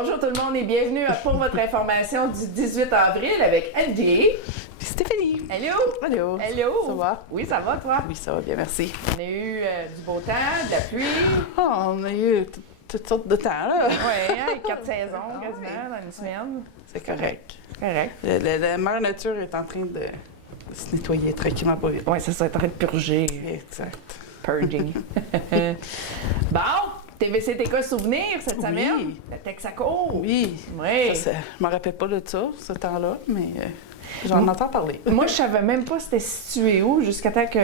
Bonjour tout le monde et bienvenue pour votre information du 18 avril avec Angie. Puis Stéphanie. Hello! Allô. Hello! Ça va? Oui, ça va toi? Oui, ça va bien, merci. On a eu du beau temps, de la pluie. On a eu toutes sortes de temps, là. Oui, hein, 4 saisons quasiment dans une semaine. C'est correct. Correct. La mère nature est en train de se nettoyer tranquillement, pas vite. Oui, c'est ça, est en train de purger. Exact. Purging. Bon, TVCTK Souvenir cette semaine. Le Texaco. Oui. Oui. Je me rappelle pas de ça, ce temps-là, mais j'en entends parler. Moi, je savais même pas c'était situé où jusqu'à temps que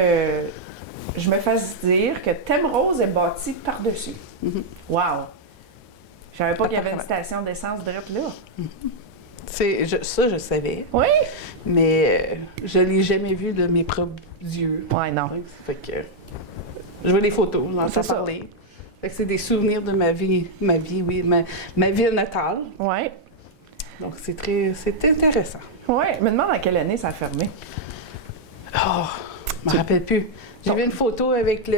je me fasse dire que Thème Rose est bâti par-dessus. Wow! Je savais pas qu'il y avait une station d'essence direct là. Ça, je savais. Oui? Mais je l'ai jamais vu de mes propres yeux. Ouais, non. Fait que je vois les photos, j'en entends C'est ça. parler. Fait que c'est des souvenirs de ma vie, oui, ma ville natale. Oui. Donc c'est intéressant. Oui. Je me demande à quelle année ça a fermé. Oh, je me rappelle plus. J'ai vu une photo avec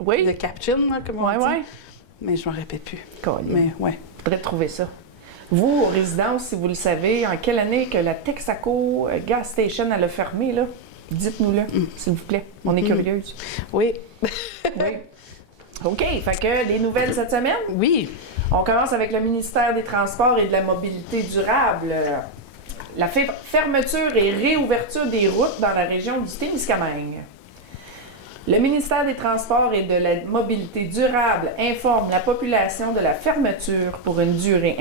Oui. le caption, là, comme on Oui, dit. oui. Mais je me rappelle plus. Colin. Mais ouais. Faudrait trouver ça. Vous, aux résidences, si vous le savez, en quelle année que la Texaco Gas Station elle a fermé, là? Dites-nous-le, s'il vous plaît. On est curieuse. Oui. Oui. OK. Fait que les nouvelles cette semaine? Oui. On commence avec le ministère des Transports et de la Mobilité durable. La fermeture et réouverture des routes dans la région du Témiscamingue. Le ministère des Transports et de la Mobilité durable informe la population de la fermeture pour une durée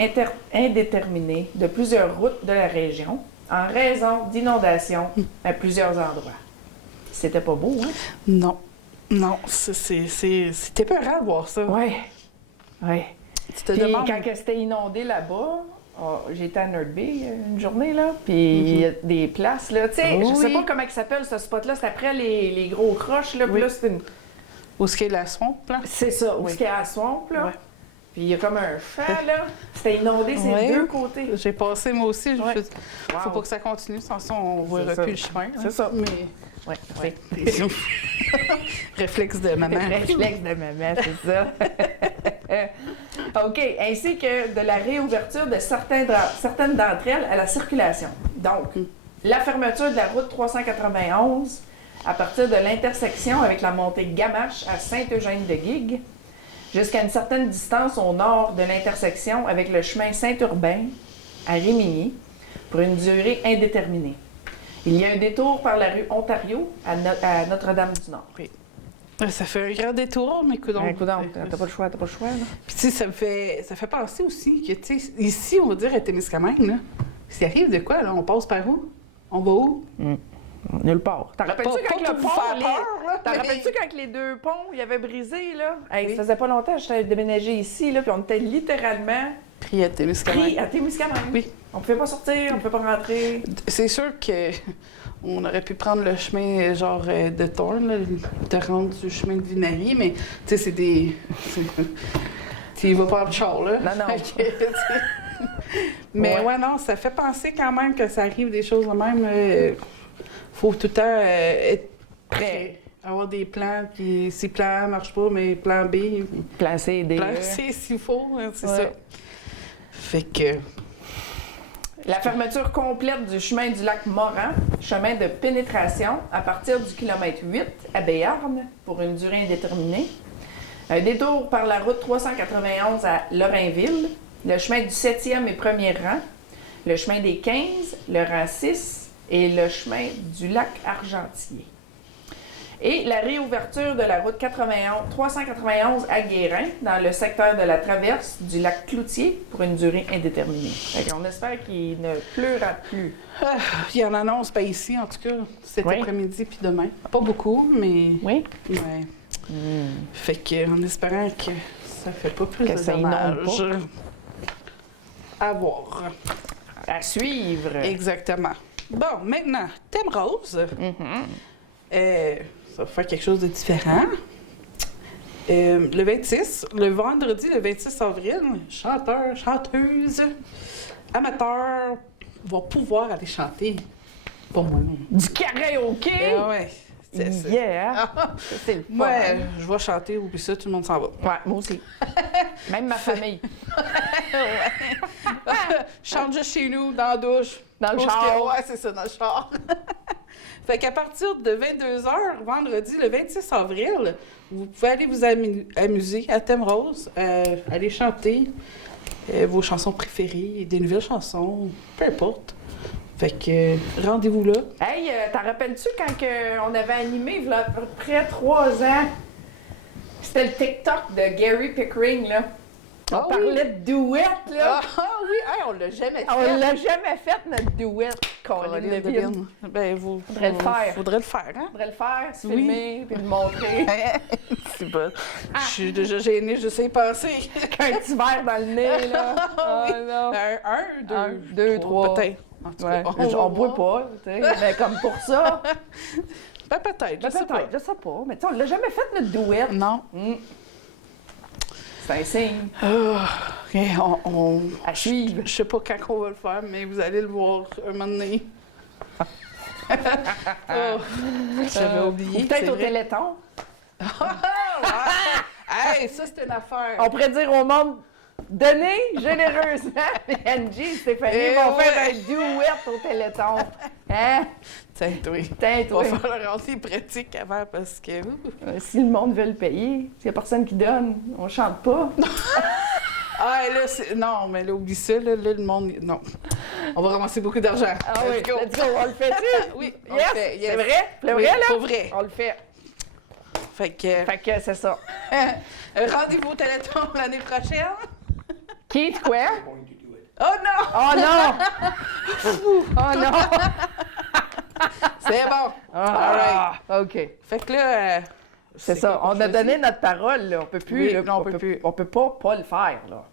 indéterminée de plusieurs routes de la région en raison d'inondations à plusieurs endroits. C'était pas beau, hein? Non. Non, c'était peurant de voir ça. Oui. Oui. Tu te Puis demandes... quand que c'était inondé là-bas, j'étais à Nord Bay une journée, là, puis il y a des places, là, tu sais, je sais pas comment il s'appelle ce spot-là, c'est après les gros croches, là, puis là, c'est une... Où est-ce qu'il y a la swamp, là? C'est ça, où Oui. est-ce qu'il y a la swamp, là. Ouais. Puis il y a comme un champ, là, c'était inondé ces Ouais. deux côtés. J'ai passé, moi aussi. Ouais. Faut pas que ça continue, sans ça, on C'est voit ça. plus le chemin. hein. C'est ça. Mais... Oui, Ouais. Réflexe de maman. Réflexe de maman, c'est ça. OK. Ainsi que de la réouverture de certaines d'entre elles à la circulation. Donc, la fermeture de la route 391 à partir de l'intersection avec la montée Gamache à Saint-Eugène-de-Guigue jusqu'à une certaine distance au nord de l'intersection avec le chemin Saint-Urbain à Rimini pour une durée indéterminée. Il y a un détour par la rue Ontario à Notre-Dame-du-Nord. Oui. Ça fait un grand détour, mais écoute, T'as pas le choix, là. Puis tu sais, ça me fait penser aussi que, tu sais, ici, on va dire à Témiscamingue, là, s'il arrive de quoi, là, on passe par où? On va où? Nulle part. T'en rappelles-tu Pas quand pour le vous pont, faire peur, là, T'en mais- rappelles-tu quand les deux ponts, il y avait brisé, là? Hey, Oui. Ça faisait pas longtemps que j'étais déménagé ici, là, puis on était littéralement Pris à Témiscamingue. pris à Témiscamingue. Oui. On pouvait pas sortir, on pouvait pas rentrer. C'est sûr que on aurait pu prendre le chemin genre de Thorne, là, de rendre du chemin de Vinary, mais tu sais, c'est des. Tu y vas pas en char, là. Non, non. Fait que, tu sais. Mais ouais, non, ça fait penser quand même que ça arrive des choses de même. Faut tout le temps être prêt. Avoir des plans, puis si plan marche pas, mais plan B, Plan C, D, plan E. C s'il faut, hein, c'est Ouais. ça. Fait que. La fermeture complète du chemin du lac Moran, chemin de pénétration à partir du kilomètre 8 à Béarn pour une durée indéterminée. Un détour par la route 391 à Lorrainville, le chemin du 7e et 1er rang, le chemin des 15, le rang 6 et le chemin du lac Argentier. Et la réouverture de la route 391 à Guérin, dans le secteur de la traverse du lac Cloutier, pour une durée indéterminée. On espère qu'il ne pleura plus. Il y en annonce pas ici, en tout cas, cet Oui. après-midi puis demain. Pas beaucoup, mais. Oui? Ouais. Fait que, en espérant que ça fait pas plus Que de ça inonde dommages. À voir. À suivre. Exactement. Bon, maintenant, thème rose. Ça va faire quelque chose de différent. Le vendredi, le 26 avril, chanteur, chanteuse, amateur va pouvoir aller chanter pour moi. Du karaoké? Ah ouais. Yeah! Ça, c'est le fun. Moi, je vais chanter, oublie ça, tout le monde s'en va. Ouais, moi aussi. Même ma famille. Je chante juste chez nous, dans la douche. Dans le char. Ouais, c'est ça, dans le char. Fait qu'à partir de 22h, vendredi, le 26 avril, vous pouvez aller vous amuser à Thème Rose, aller chanter vos chansons préférées, des nouvelles chansons, peu importe. Fait que rendez-vous là. Hey, t'en rappelles-tu quand on avait animé, il y a à peu près 3 ans? C'était le TikTok de Gary Pickering, là. On parlait de duet, là. Ah oui, hey, on l'a jamais fait. On l'a jamais fait, notre duet. Caroline Devine. Ben, vous faudrait le faire. Faudrait le faire, hein? Faudrait le faire, se filmer, puis le montrer. C'est bon. Je suis déjà gênée, je sais y penser. Un petit verre dans le nez, là. Oui. non. Deux, trois. Peut-être. En tout Ouais. cas, On boit pas, tu sais. Mais comme pour ça. Ben, peut-être, je sais pas. Je sais pas. Mais tu sais, on l'a jamais fait, notre duet. Non. C'est un signe. OK, À suivre. Je sais pas quand on va le faire, mais vous allez le voir un moment donné. J'avais oublié. Peut-être c'est au vrai. Téléthon. Hey, ça, c'est une affaire. On pourrait dire au monde, donnez généreusement. Et Angie et Stéphanie vont faire un duet au Téléthon. Hein? Tiens, oui. Putain, On va toi. faire le rentrer pratique avant parce que... Si le monde veut le payer, s'il n'y a personne qui donne, on chante pas. Ah, là, c'est... Non, mais là, oublie ça, là, le monde... Non. On va ramasser beaucoup d'argent. Ah oui, Let's go. let's go, on le fait-tu? Oui, on Yes, le fait. Yes. c'est vrai? C'est Oui, vrai, là? pour vrai. On le fait. Fait que... Fait que c'est ça. Rendez-vous au Téléthon l'année prochaine. Keith, quoi? Oh non! Oh non! Oh non! C'est bon. Ah, OK. Fait que là... C'est ça. On a donné notre parole, là. On peut plus. Oui, là, non, on peut plus. On peut pas le faire, là.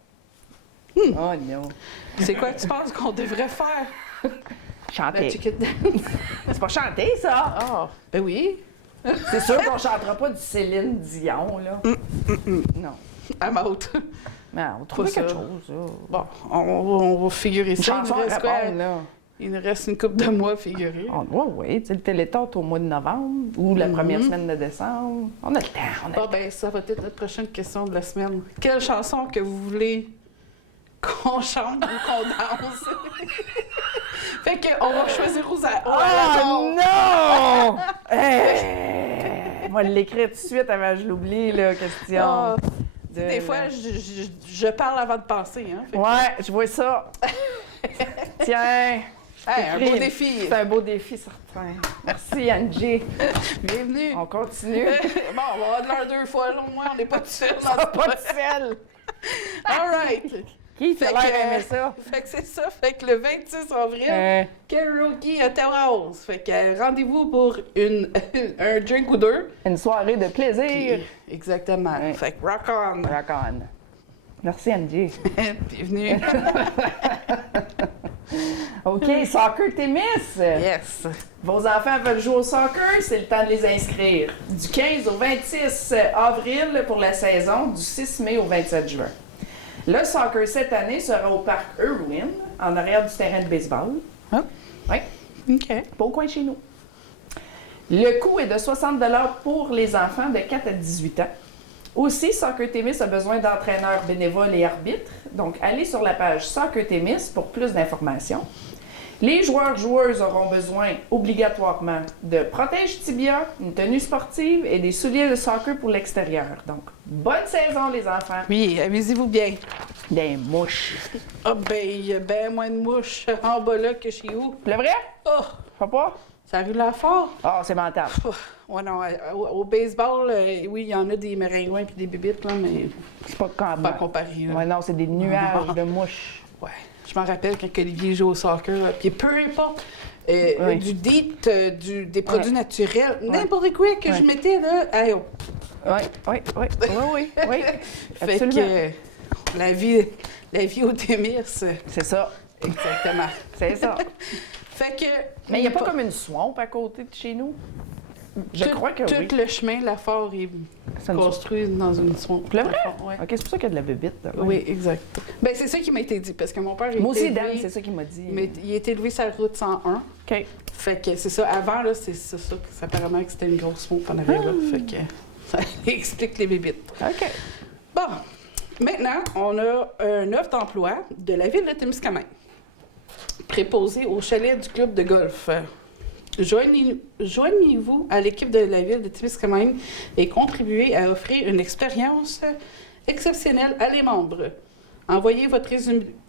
Oh non. C'est quoi que tu penses qu'on devrait faire? Chanter. Chicken dance. C'est pas chanter, ça. Ah, ben oui. C'est sûr qu'on chantera pas du Céline Dion, là. Non. I'm out. Mais on trouve Pas ça. quelque chose, là. Bon, on va figurer Une ça. chanson Il nous à reste quoi? répondre, là. Il nous reste une couple de mois à figurer. Oui, tu sais, le Téléthon est au mois de novembre ou la première semaine de décembre. On a le temps, on a le Ah temps. ben, ça va être notre prochaine question de la semaine. Quelle chanson que vous voulez qu'on chante ou qu'on danse? Fait qu'on va choisir au hasard. Oh non! On va l'écrire tout de suite avant que je l'oublie, là, question. Ah, de- Des fois, je parle avant de penser. Hein? Fait que- Ouais, je vois ça. Tiens. Hey, un beau écrit. défi. C'est un beau défi, certain. Merci, Angie. Bienvenue. On continue. Bon, on va avoir de l'heure 2 fois, là, au moins, on n'est pas tout seul. Ça va pas de sel. All right. Qui Fait t'a l'air que- aimer ça? Fait que c'est ça. Fait que le 26 avril, karaoke à Thème Rose. Fait que rendez-vous pour un drink ou deux. Une soirée de plaisir. Exactement. Ouais. Fait que rock on. Rock on. Merci, Angie. Bienvenue. OK, soccer tennis. Yes. Vos enfants veulent jouer au soccer, c'est le temps de les inscrire. Du 15 au 26 avril pour la saison, du 6 mai au 27 juin. Le soccer cette année sera au parc Irwin, en arrière du terrain de baseball. Ah. Oui, OK. pas au coin de chez nous. Le coût est de 60 pour les enfants de 4 à 18 ans. Aussi, Soccer Témis a besoin d'entraîneurs bénévoles et arbitres. Donc, allez sur la page Soccer Témis pour plus d'informations. Les joueurs-joueuses auront besoin obligatoirement de protège tibia, une tenue sportive et des souliers de soccer pour l'extérieur. Donc, bonne saison les enfants. Oui, amusez-vous bien. Des mouches. Ah ben, il y a bien moins de mouches en bas là que chez vous. Le vrai? Oh, Papa? ça arrive là fort. Ah, c'est mental. Ouais, non, au baseball, oui, il y en a des maringouins puis des bibites, là, mais C'est pas comme... pas comparé. Là. Ouais, non, c'est des nuages de mouches. Ouais. Je m'en rappelle quand Olivier joue au soccer, là, puis peu importe, Oui. du DEET, des produits Ouais. naturels, Ouais. n'importe quoi que Ouais. je mettais, là, hey, oh. Oui. Oui. Fait Absolument. que la vie au Témis, C'est ça. exactement. C'est ça. Fait que... Mais il n'y a pas comme une swamp à côté de chez nous? Je crois que oui. Tout le chemin, la fort est construit dans une swamp. Le vrai? Ouais. OK, c'est pour ça qu'il y a de la bébite. Oui, exact. Ben c'est ça qui m'a été dit, parce que mon père Moi aussi, élevé, Dan, c'est ça qu'il m'a dit. mais il a été élevé sur la route 101. OK. Fait que c'est ça. Avant, là, c'est ça. Apparemment que c'était une grosse swamp en arrière là. Fait que ça explique les bébites. OK. Bon, maintenant, on a une offre d'emploi de la ville de Témiscamingue, préposée au chalet du club de golf. Joignez-vous à l'équipe de la ville de Témiscamingue et contribuez à offrir une expérience exceptionnelle à les membres. Envoyez votre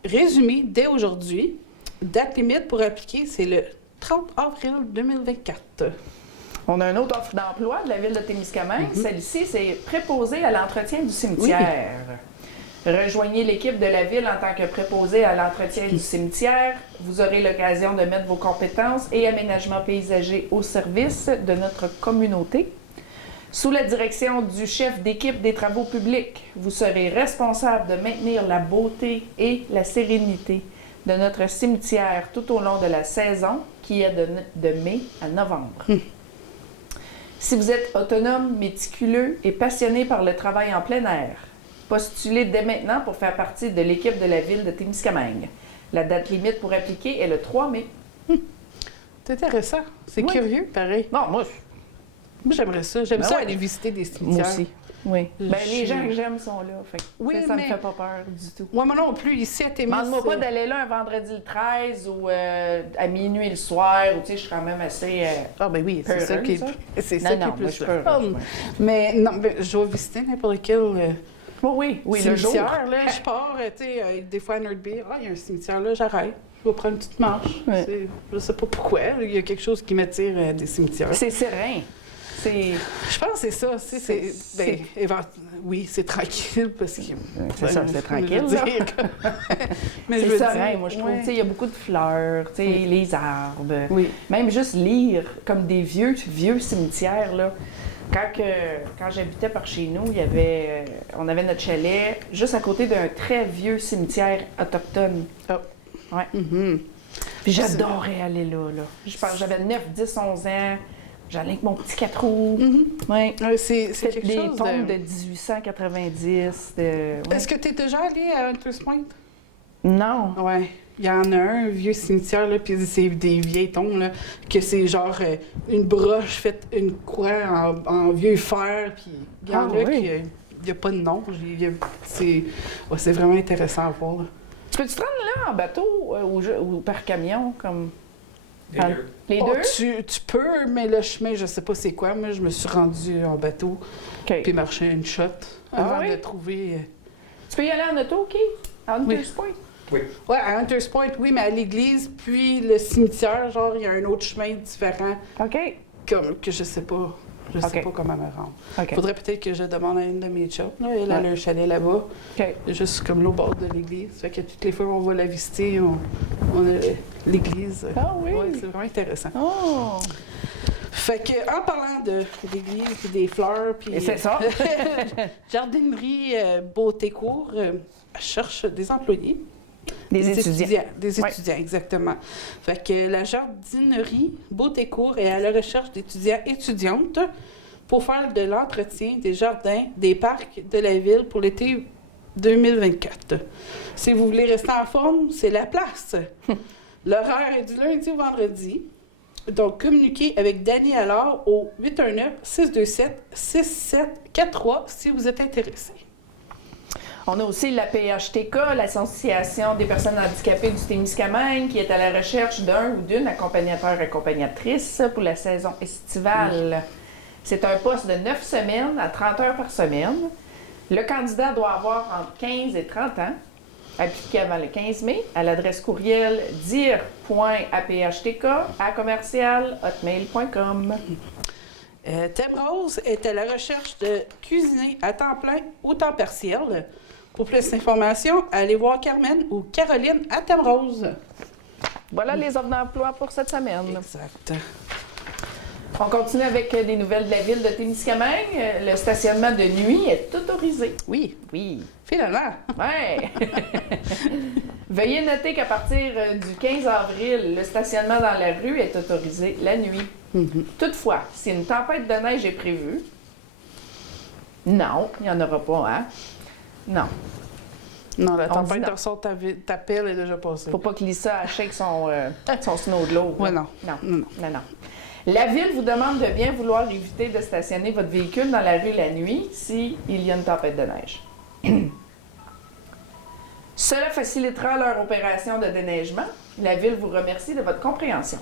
résumé dès aujourd'hui. Date limite pour appliquer, c'est le 30 avril 2024. On a une autre offre d'emploi de la ville de Témiscamingue. Celle-ci, c'est préposé à l'entretien du cimetière. Rejoignez l'équipe de la ville en tant que préposé à l'entretien du cimetière. Vous aurez l'occasion de mettre vos compétences et aménagements paysagers au service de notre communauté. Sous la direction du chef d'équipe des travaux publics, vous serez responsable de maintenir la beauté et la sérénité de notre cimetière tout au long de la saison, qui est de mai à novembre. Si vous êtes autonome, méticuleux et passionné par le travail en plein air, postulez dès maintenant pour faire partie de l'équipe de la ville de Témiscamingue. La date limite pour appliquer est le 3 mai. C'est intéressant. C'est curieux, pareil. Bon, moi j'aimerais ça. J'aime ça aller visiter des cimetières. Moi aussi. Oui. Ben, les gens que j'aime sont là. Fait que ça me fait pas peur du tout. Moi non plus, ici à Témis. Demande-moi pas d'aller là un vendredi le 13 ou à minuit le soir, ou tu sais, je suis quand même assez. Ah, ben oui, c'est ça qui est, c'est ça qui est plus peur. Mais non, ben, je vais visiter n'importe quel. Oui, le jour. Cimetière, là, je pars, tu sais, des fois à Nordby, il y a un cimetière là, j'arrête. Je vais prendre une petite marche. Ouais. Je sais pas pourquoi, il y a quelque chose qui m'attire des cimetières. C'est serein. Je pense que c'est ça. Oui, c'est tranquille parce que. C'est ça, c'est tranquille. Mais c'est serein, moi, je trouve. Il y a beaucoup de fleurs, les arbres. Oui. Même juste lire, comme des vieux cimetières, là. Quand j'habitais par chez nous, on avait notre chalet juste à côté d'un très vieux cimetière autochtone. Oh. Ouais. Puis j'adorais aller là. Je pense j'avais 9, 10, 11 ans. J'allais avec mon petit 4 roues. Ouais. C'est quelque des chose tombes de 1890. Est-ce que tu es déjà allé à Hunters Point? Non. Ouais. Il y en a un vieux cimetière, là, puis c'est des vieilles tombes, là, que c'est genre une broche faite, une croix en vieux fer, puis il y en a qui... Il n'y a pas de nom. C'est vraiment intéressant à voir. Là. Tu peux-tu te rendre là en bateau ou par camion, comme... Les deux. Tu peux, mais le chemin, je sais pas c'est quoi. Moi, je me suis rendue en bateau, puis marché une shot avant de trouver... Tu peux y aller en auto, OK? À Hunters Point? Oui. Ouais, à Hunters Point, oui, mais à l'église, puis le cimetière, genre, il y a un autre chemin différent. OK. Que je sais pas. Je sais pas comment me rendre. Okay. Faudrait peut-être que je demande à une de mes chums. Là, elle a un chalet là-bas. Okay. Juste comme l'au bord de l'église. Fait que toutes les fois qu'on va la visiter, on a l'église. Ah oui? Ouais, c'est vraiment intéressant. Oh! Fait que, en parlant de l'église, puis des fleurs, puis... Et c'est ça! Jardinerie Beauté Court cherche des employés. Des étudiants. Des étudiants, exactement. Fait que la jardinerie Beauté Court est à la recherche d'étudiants et étudiantes pour faire de l'entretien des jardins, des parcs de la ville pour l'été 2024. Si vous voulez rester en forme, c'est la place. L'horaire est du lundi au vendredi. Donc, communiquez avec Dani alors au 819-627-6743 si vous êtes intéressé. On a aussi la PHTK, l'Association des personnes handicapées du Témiscamingue, qui est à la recherche d'un ou d'une accompagnateur-accompagnatrice pour la saison estivale. C'est un poste de 9 semaines à 30 heures par semaine. Le candidat doit avoir entre 15 et 30 ans. Appliqué avant le 15 mai à l'adresse courriel dire.aphtk@hotmail.com. Thème Rose est à la recherche de cuisiniers à temps plein ou temps partiel. Pour plus d'informations, allez voir Carmen ou Caroline à Thème Rose. Voilà les offres d'emploi pour cette semaine. Exact. On continue avec des nouvelles de la ville de Témiscamingue. Le stationnement de nuit est autorisé. Oui. Oui. Finalement. Ouais. Veuillez noter qu'à partir du 15 avril, le stationnement dans la rue est autorisé la nuit. Toutefois, si une tempête de neige est prévue, non, il n'y en aura pas, hein? Non. Non, la On tempête dit de non. ressort ta pelle est déjà passée. Faut pas que Lisa achète son snow de l'eau. Ouais, non. Non. La Ville vous demande de bien vouloir éviter de stationner votre véhicule dans la rue la nuit s'il y a une tempête de neige. Cela facilitera leur opération de déneigement. La Ville vous remercie de votre compréhension.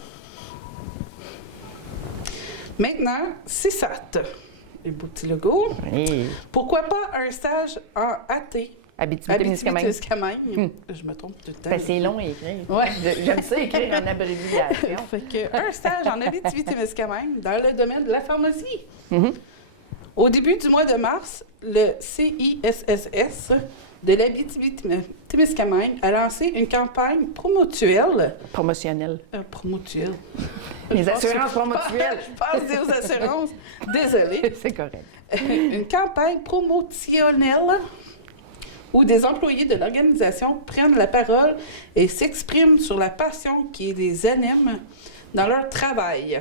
Maintenant, CISAT. Les beaux petits logos. Oui. Pourquoi pas un stage en AT? Abitibi-Témiscamingue. Abitibi-Témiscamingue. Je me trompe tout le temps. Ben, c'est long à écrire. Ouais. J'aime ça écrire en abréviation. Fait que un stage en Abitibi-Témiscamingue dans le domaine de la pharmacie. Au début du mois de mars, le CISSS de l'Abitibi-Témiscamingue a lancé une campagne promotuelle. Promotionnel. Promotuelle. Les assurances promotuelles. Je pense dire aux assurances. Désolée. C'est correct. Une campagne promotionnelle où des employés de l'organisation prennent la parole et s'expriment sur la passion qui les anime dans leur travail.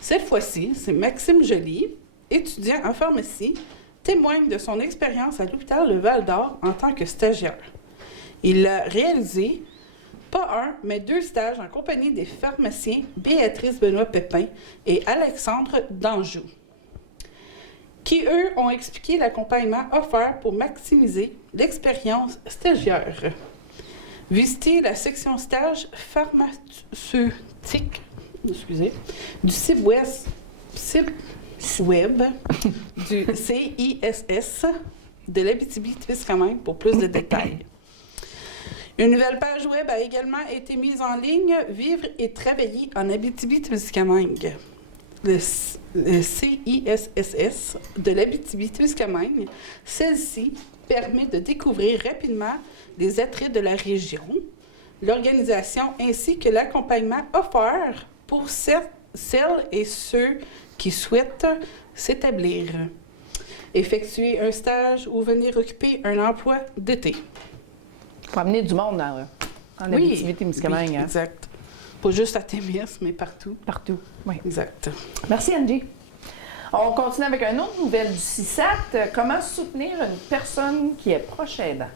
Cette fois-ci, c'est Maxime Joly, étudiant en pharmacie, témoigne de son expérience à l'hôpital de Val-d'Or en tant que stagiaire. Il a réalisé pas un, mais 2 stages en compagnie des pharmaciens Béatrice Benoît-Pépin et Alexandre d'Anjou, qui, eux, ont expliqué l'accompagnement offert pour maximiser l'expérience stagiaire. Visitez la section stage pharmaceutique du site web du CISS de l'Abitibi-Témiscamingue pour plus de détails. Une nouvelle page web a également été mise en ligne, Vivre et travailler en Abitibi-Témiscamingue. Le CISSS de l'Abitibi-Témiscamingue. Celle-ci permet de découvrir rapidement les attraits de la région, l'organisation ainsi que l'accompagnement offert pour celles et ceux qui souhaitent s'établir, effectuer un stage ou venir occuper un emploi d'été. Il faut amener du monde en Abitibi-Témiscamingue. Oui, exact. Pas juste à Témis, mais partout. Partout. Oui. Exact. Merci, Angie. On continue avec une autre nouvelle du CISAT. Comment soutenir une personne qui est proche aidant?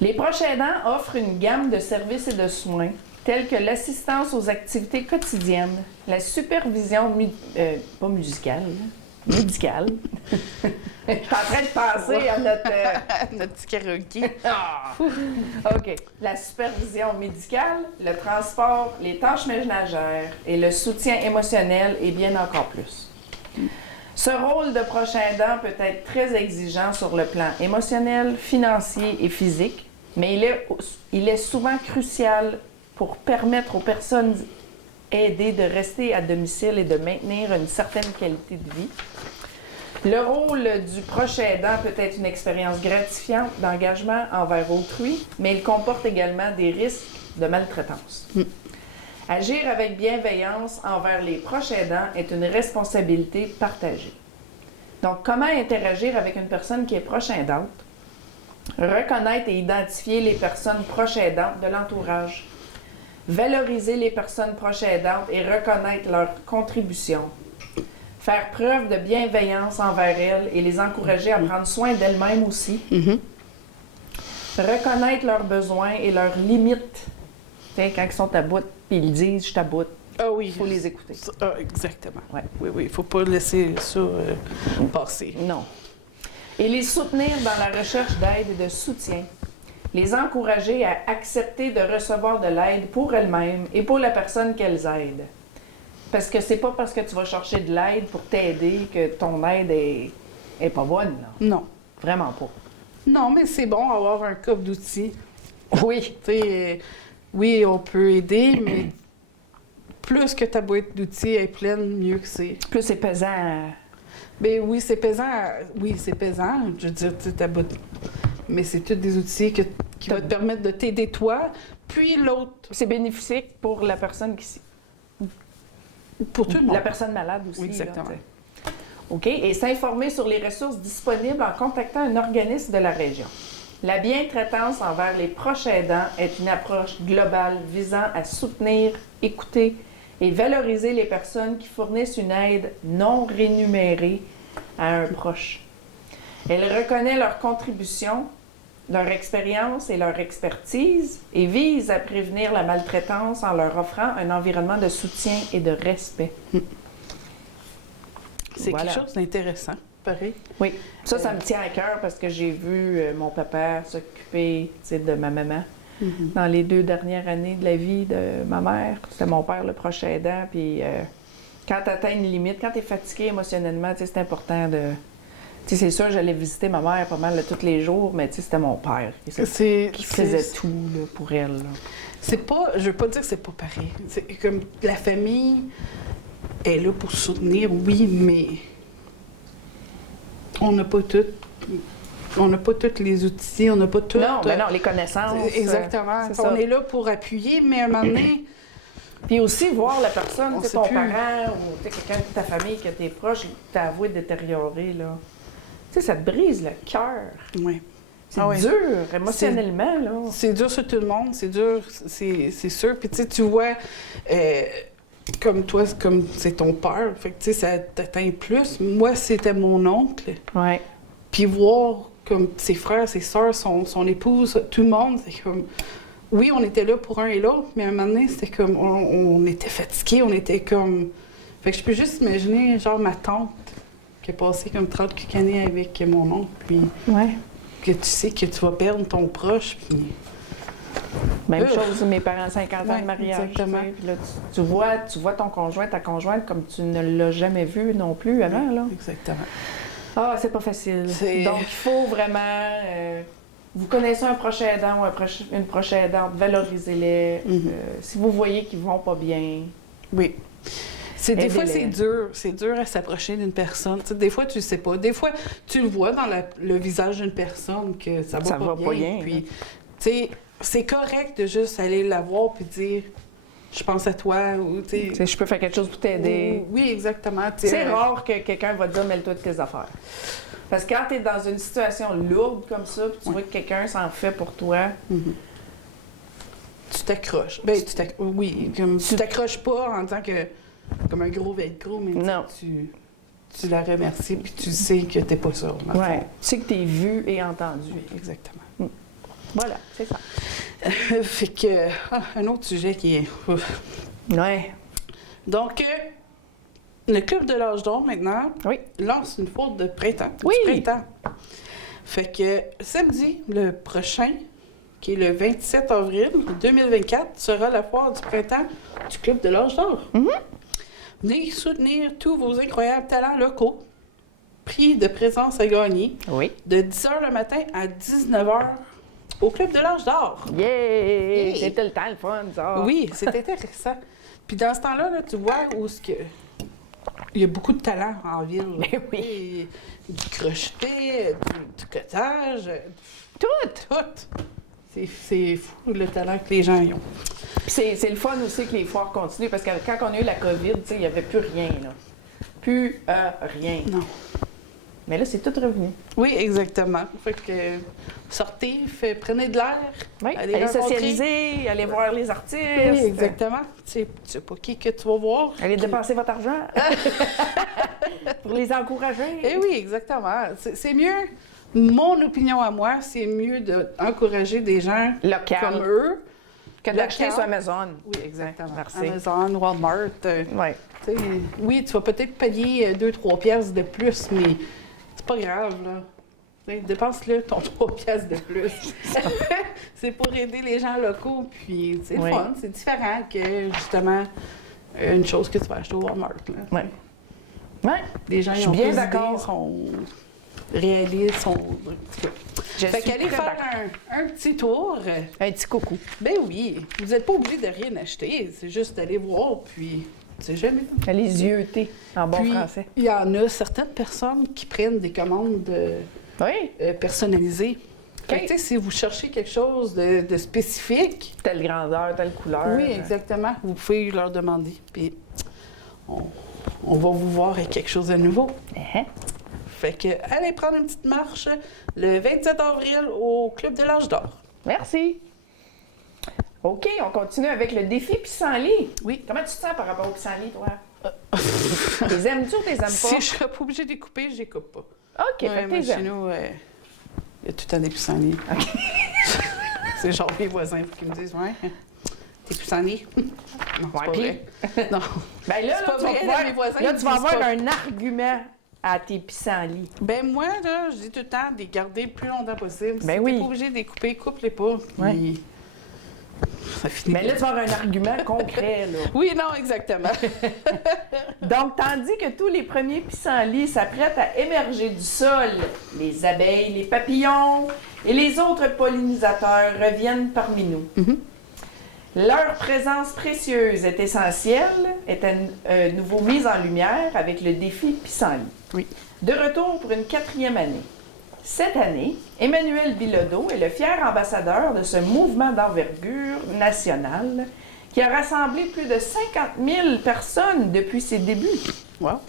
Les proches aidants offrent une gamme de services et de soins tels que l'assistance aux activités quotidiennes, la supervision pas musicale, médicale. Je suis en train de penser à notre petit karaoké. OK. La supervision médicale, le transport, les tâches ménagères et le soutien émotionnel et bien encore plus. Ce rôle de proche aidant peut être très exigeant sur le plan émotionnel, financier et physique, mais il est souvent crucial pour permettre aux personnes aidées de rester à domicile et de maintenir une certaine qualité de vie. Le rôle du proche aidant peut être une expérience gratifiante d'engagement envers autrui, mais il comporte également des risques de maltraitance. Agir avec bienveillance envers les proches aidants est une responsabilité partagée. Donc, comment interagir avec une personne qui est proche aidante? Reconnaître et identifier les personnes proches aidantes de l'entourage. Valoriser les personnes proches aidantes et reconnaître leur contribution. Faire preuve de bienveillance envers elles et les encourager à prendre soin d'elles-mêmes aussi. Reconnaître leurs besoins et leurs limites. T'sais, quand ils sont à bout, puis ils disent « je t'aboute », il faut les écouter. Exactement. Ouais. Oui, il ne faut pas laisser ça passer. Non. Et les soutenir dans la recherche d'aide et de soutien. Les encourager à accepter de recevoir de l'aide pour elles-mêmes et pour la personne qu'elles aident. Parce que c'est pas parce que tu vas chercher de l'aide pour t'aider que ton aide est pas bonne, là. Non. Vraiment pas. Non, mais c'est bon d'avoir un coffre d'outils. Oui. Oui, on peut aider, mais plus que ta boîte d'outils est pleine, mieux que c'est. Plus c'est pesant. Ben oui, c'est pesant. Oui, c'est pesant. Je veux dire, tu sais, ta boîte. Mais c'est tous des outils qui vont te permettre de t'aider toi, puis l'autre. C'est bénéfique pour la personne Pour tout le monde. La personne malade aussi. Oui, exactement. Là, OK. Et s'informer sur les ressources disponibles en contactant un organisme de la région. La bientraitance envers les proches aidants est une approche globale visant à soutenir, écouter et valoriser les personnes qui fournissent une aide non rémunérée à un proche. Elle reconnaît leur contribution, leur expérience et leur expertise et vise à prévenir la maltraitance en leur offrant un environnement de soutien et de respect. C'est Voilà. quelque chose d'intéressant, pareil. Oui, ça me tient à cœur parce que j'ai vu mon papa s'occuper de ma maman dans les 2 dernières années de la vie de ma mère. C'était mon père, le proche aidant. Puis quand tu atteins une limite, quand tu es fatigué émotionnellement, c'est important de... c'est sûr, j'allais visiter ma mère pas mal tous les jours, mais c'était mon père qui faisait tout là, pour elle. Là. C'est pas... Je veux pas dire que c'est pas pareil. C'est comme la famille est là pour soutenir, oui, mais on n'a pas tout. On n'a pas tous les outils, on n'a pas tout. Non, ben non, les connaissances. Exactement. C'est ça. On est là pour appuyer, mais à un moment donné... Puis aussi voir la personne, On sait ton plus. parent ou quelqu'un de ta famille que t'es proche, t'a avoué détériorer, là. Ça te brise le cœur. Oui. C'est Ah oui. dur, émotionnellement, là. C'est dur sur tout le monde, c'est dur, c'est sûr. Puis tu vois, comme toi, comme c'est ton père, fait que ça t'atteint plus. Moi, c'était mon oncle. Oui. Puis voir comme ses frères, ses sœurs, son épouse, tout le monde, c'est comme... Oui, on était là pour un et l'autre, mais à un moment donné, c'était comme... On était fatigués, on était comme... Fait que je peux juste imaginer, genre, ma tante qui a passé comme 30 quelques années avec mon oncle, puis Ouais. que tu sais que tu vas perdre ton proche, puis... Même chose, mes parents, 50 ans Ouais, de mariage. exactement. Tu sais, puis là, tu vois ton conjoint, ta conjointe, comme tu ne l'as jamais vu non plus avant, là. Exactement. Ah, c'est pas facile. C'est- Donc, il faut vraiment... vous connaissez un proche aidant ou une proche aidante, valorisez-les. Si vous voyez qu'ils vont pas bien, Oui. Des fois, aidez-les. c'est dur à s'approcher d'une personne. Tu sais, des fois, tu le sais pas. Des fois, tu le vois dans le visage d'une personne que ça va pas bien. Puis, tu sais, c'est correct de juste aller la voir puis dire « je pense à toi » ou tu sais... Tu sais, je peux faire quelque chose pour t'aider. Oui, exactement. Tu sais, C'est rare que quelqu'un va te dire « mêle-toi de tes affaires ». Parce que quand tu es dans une situation lourde comme ça, puis tu vois que quelqu'un s'en fait pour toi, tu t'accroches. Ben, oui, comme, tu t'accroches pas en disant que comme un gros velcro, mais Non. tu la remercies puis tu sais que t'es pas sûr. dans le ouais, fond. tu sais que tu es vu et entendu. Oui, exactement. Voilà, c'est ça. Fait que, un autre sujet qui est... Ouais. Donc, le Club de l'âge d'or, maintenant, Oui. lance une foire de printemps. Oui. Du printemps. Fait que samedi, le prochain, qui est le 27 avril 2024, sera la foire du printemps du Club de l'âge d'or. Venez soutenir tous vos incroyables talents locaux. Prix de présence à gagner Oui. de 10h le matin à 19h au Club de l'âge d'or. Yeah! Hey! C'était le temps, le fun, ça. Oui, c'est intéressant. Puis dans ce temps-là, là, tu vois où ce que... Il y a beaucoup de talent en ville. là. Ben oui. Et du crocheté, du cottage, Tout! C'est fou le talent que les gens y ont. Puis c'est le fun aussi que les foires continuent, parce que quand on a eu la COVID, tu sais, il n'y avait plus rien, là. Plus rien. Non. Mais là, c'est tout revenu. Oui, exactement. Fait que sortez, prenez de l'air. Oui, Allez allez rencontrer. socialiser, allez voir les artistes. Oui, exactement. Tu sais pas qui que tu vas voir. Allez dépenser votre argent pour les encourager. Eh oui, exactement. C'est mieux, mon opinion à moi, c'est mieux d'encourager des gens Local. comme eux. Que d'acheter Local. sur Amazon. Oui, exactement. Merci. Amazon, Walmart. Oui. Tu sais, oui, tu vas peut-être payer 2-3 piastres de plus, mais c'est pas grave, là. Tu sais, dépense-le ton 3 piastres de plus. C'est pour aider les gens locaux, puis c'est le Oui. fun. C'est différent que, justement, une chose que tu vas acheter au Walmart. Là. Oui. Oui. Les gens Je ils suis ont bien plus d'accord. d'idées, sont réalistes, sont... Je Fait suis qu'allez très faire d'accord. un petit tour. Un petit coucou. Ben oui, vous n'êtes pas obligé de rien acheter, c'est juste d'aller voir, puis c'est jamais. Allez yeuter en bon Puis, français. il y en a certaines personnes qui prennent des commandes Oui. personnalisées. Fait que, OK. tu sais, si vous cherchez quelque chose de spécifique, Telle grandeur, telle couleur. oui, exactement, vous pouvez leur demander. Puis on va vous voir avec quelque chose de nouveau. Uh-huh. Fait que, allez prendre une petite marche le 27 avril au Club de l'Âge d'Or. Merci. OK, on continue avec le défi pissenlit. Oui. Comment tu te sens par rapport au pissenlit, toi? Les aimes-tu ou t'es aimes pas? Si je serais pas obligée de les couper, je les coupe pas. OK, fait que t'es chez aimes. nous, il y a tout le temps des pissenlits. OK. C'est genre mes voisins qui me disent « Ouais, t'es pissenlit? » Non, c'est pas puis- vrai. Non. Ben là, C'est pas tu vas vrai, pouvoir- mes voisins, là, ils tu vas disent avoir pas. un argument à tes pissenlits. Ben moi, là, je dis tout le temps de les garder le plus longtemps possible. Ben si oui. t'es pas obligé de les couper, coupe-les pas. Ouais. Puis ça finit. Mais là, tu vas avoir un argument concret, là. Oui, non, exactement. Donc, tandis que tous les premiers pissenlits s'apprêtent à émerger du sol, les abeilles, les papillons et les autres pollinisateurs reviennent parmi nous. Mhm. Leur présence précieuse est essentielle, est à nouveau mise en lumière avec le défi pissenlit. Oui. De retour pour une 4e année. Cette année, Emmanuel Bilodeau est le fier ambassadeur de ce mouvement d'envergure nationale qui a rassemblé plus de 50 000 personnes depuis ses débuts. Wow.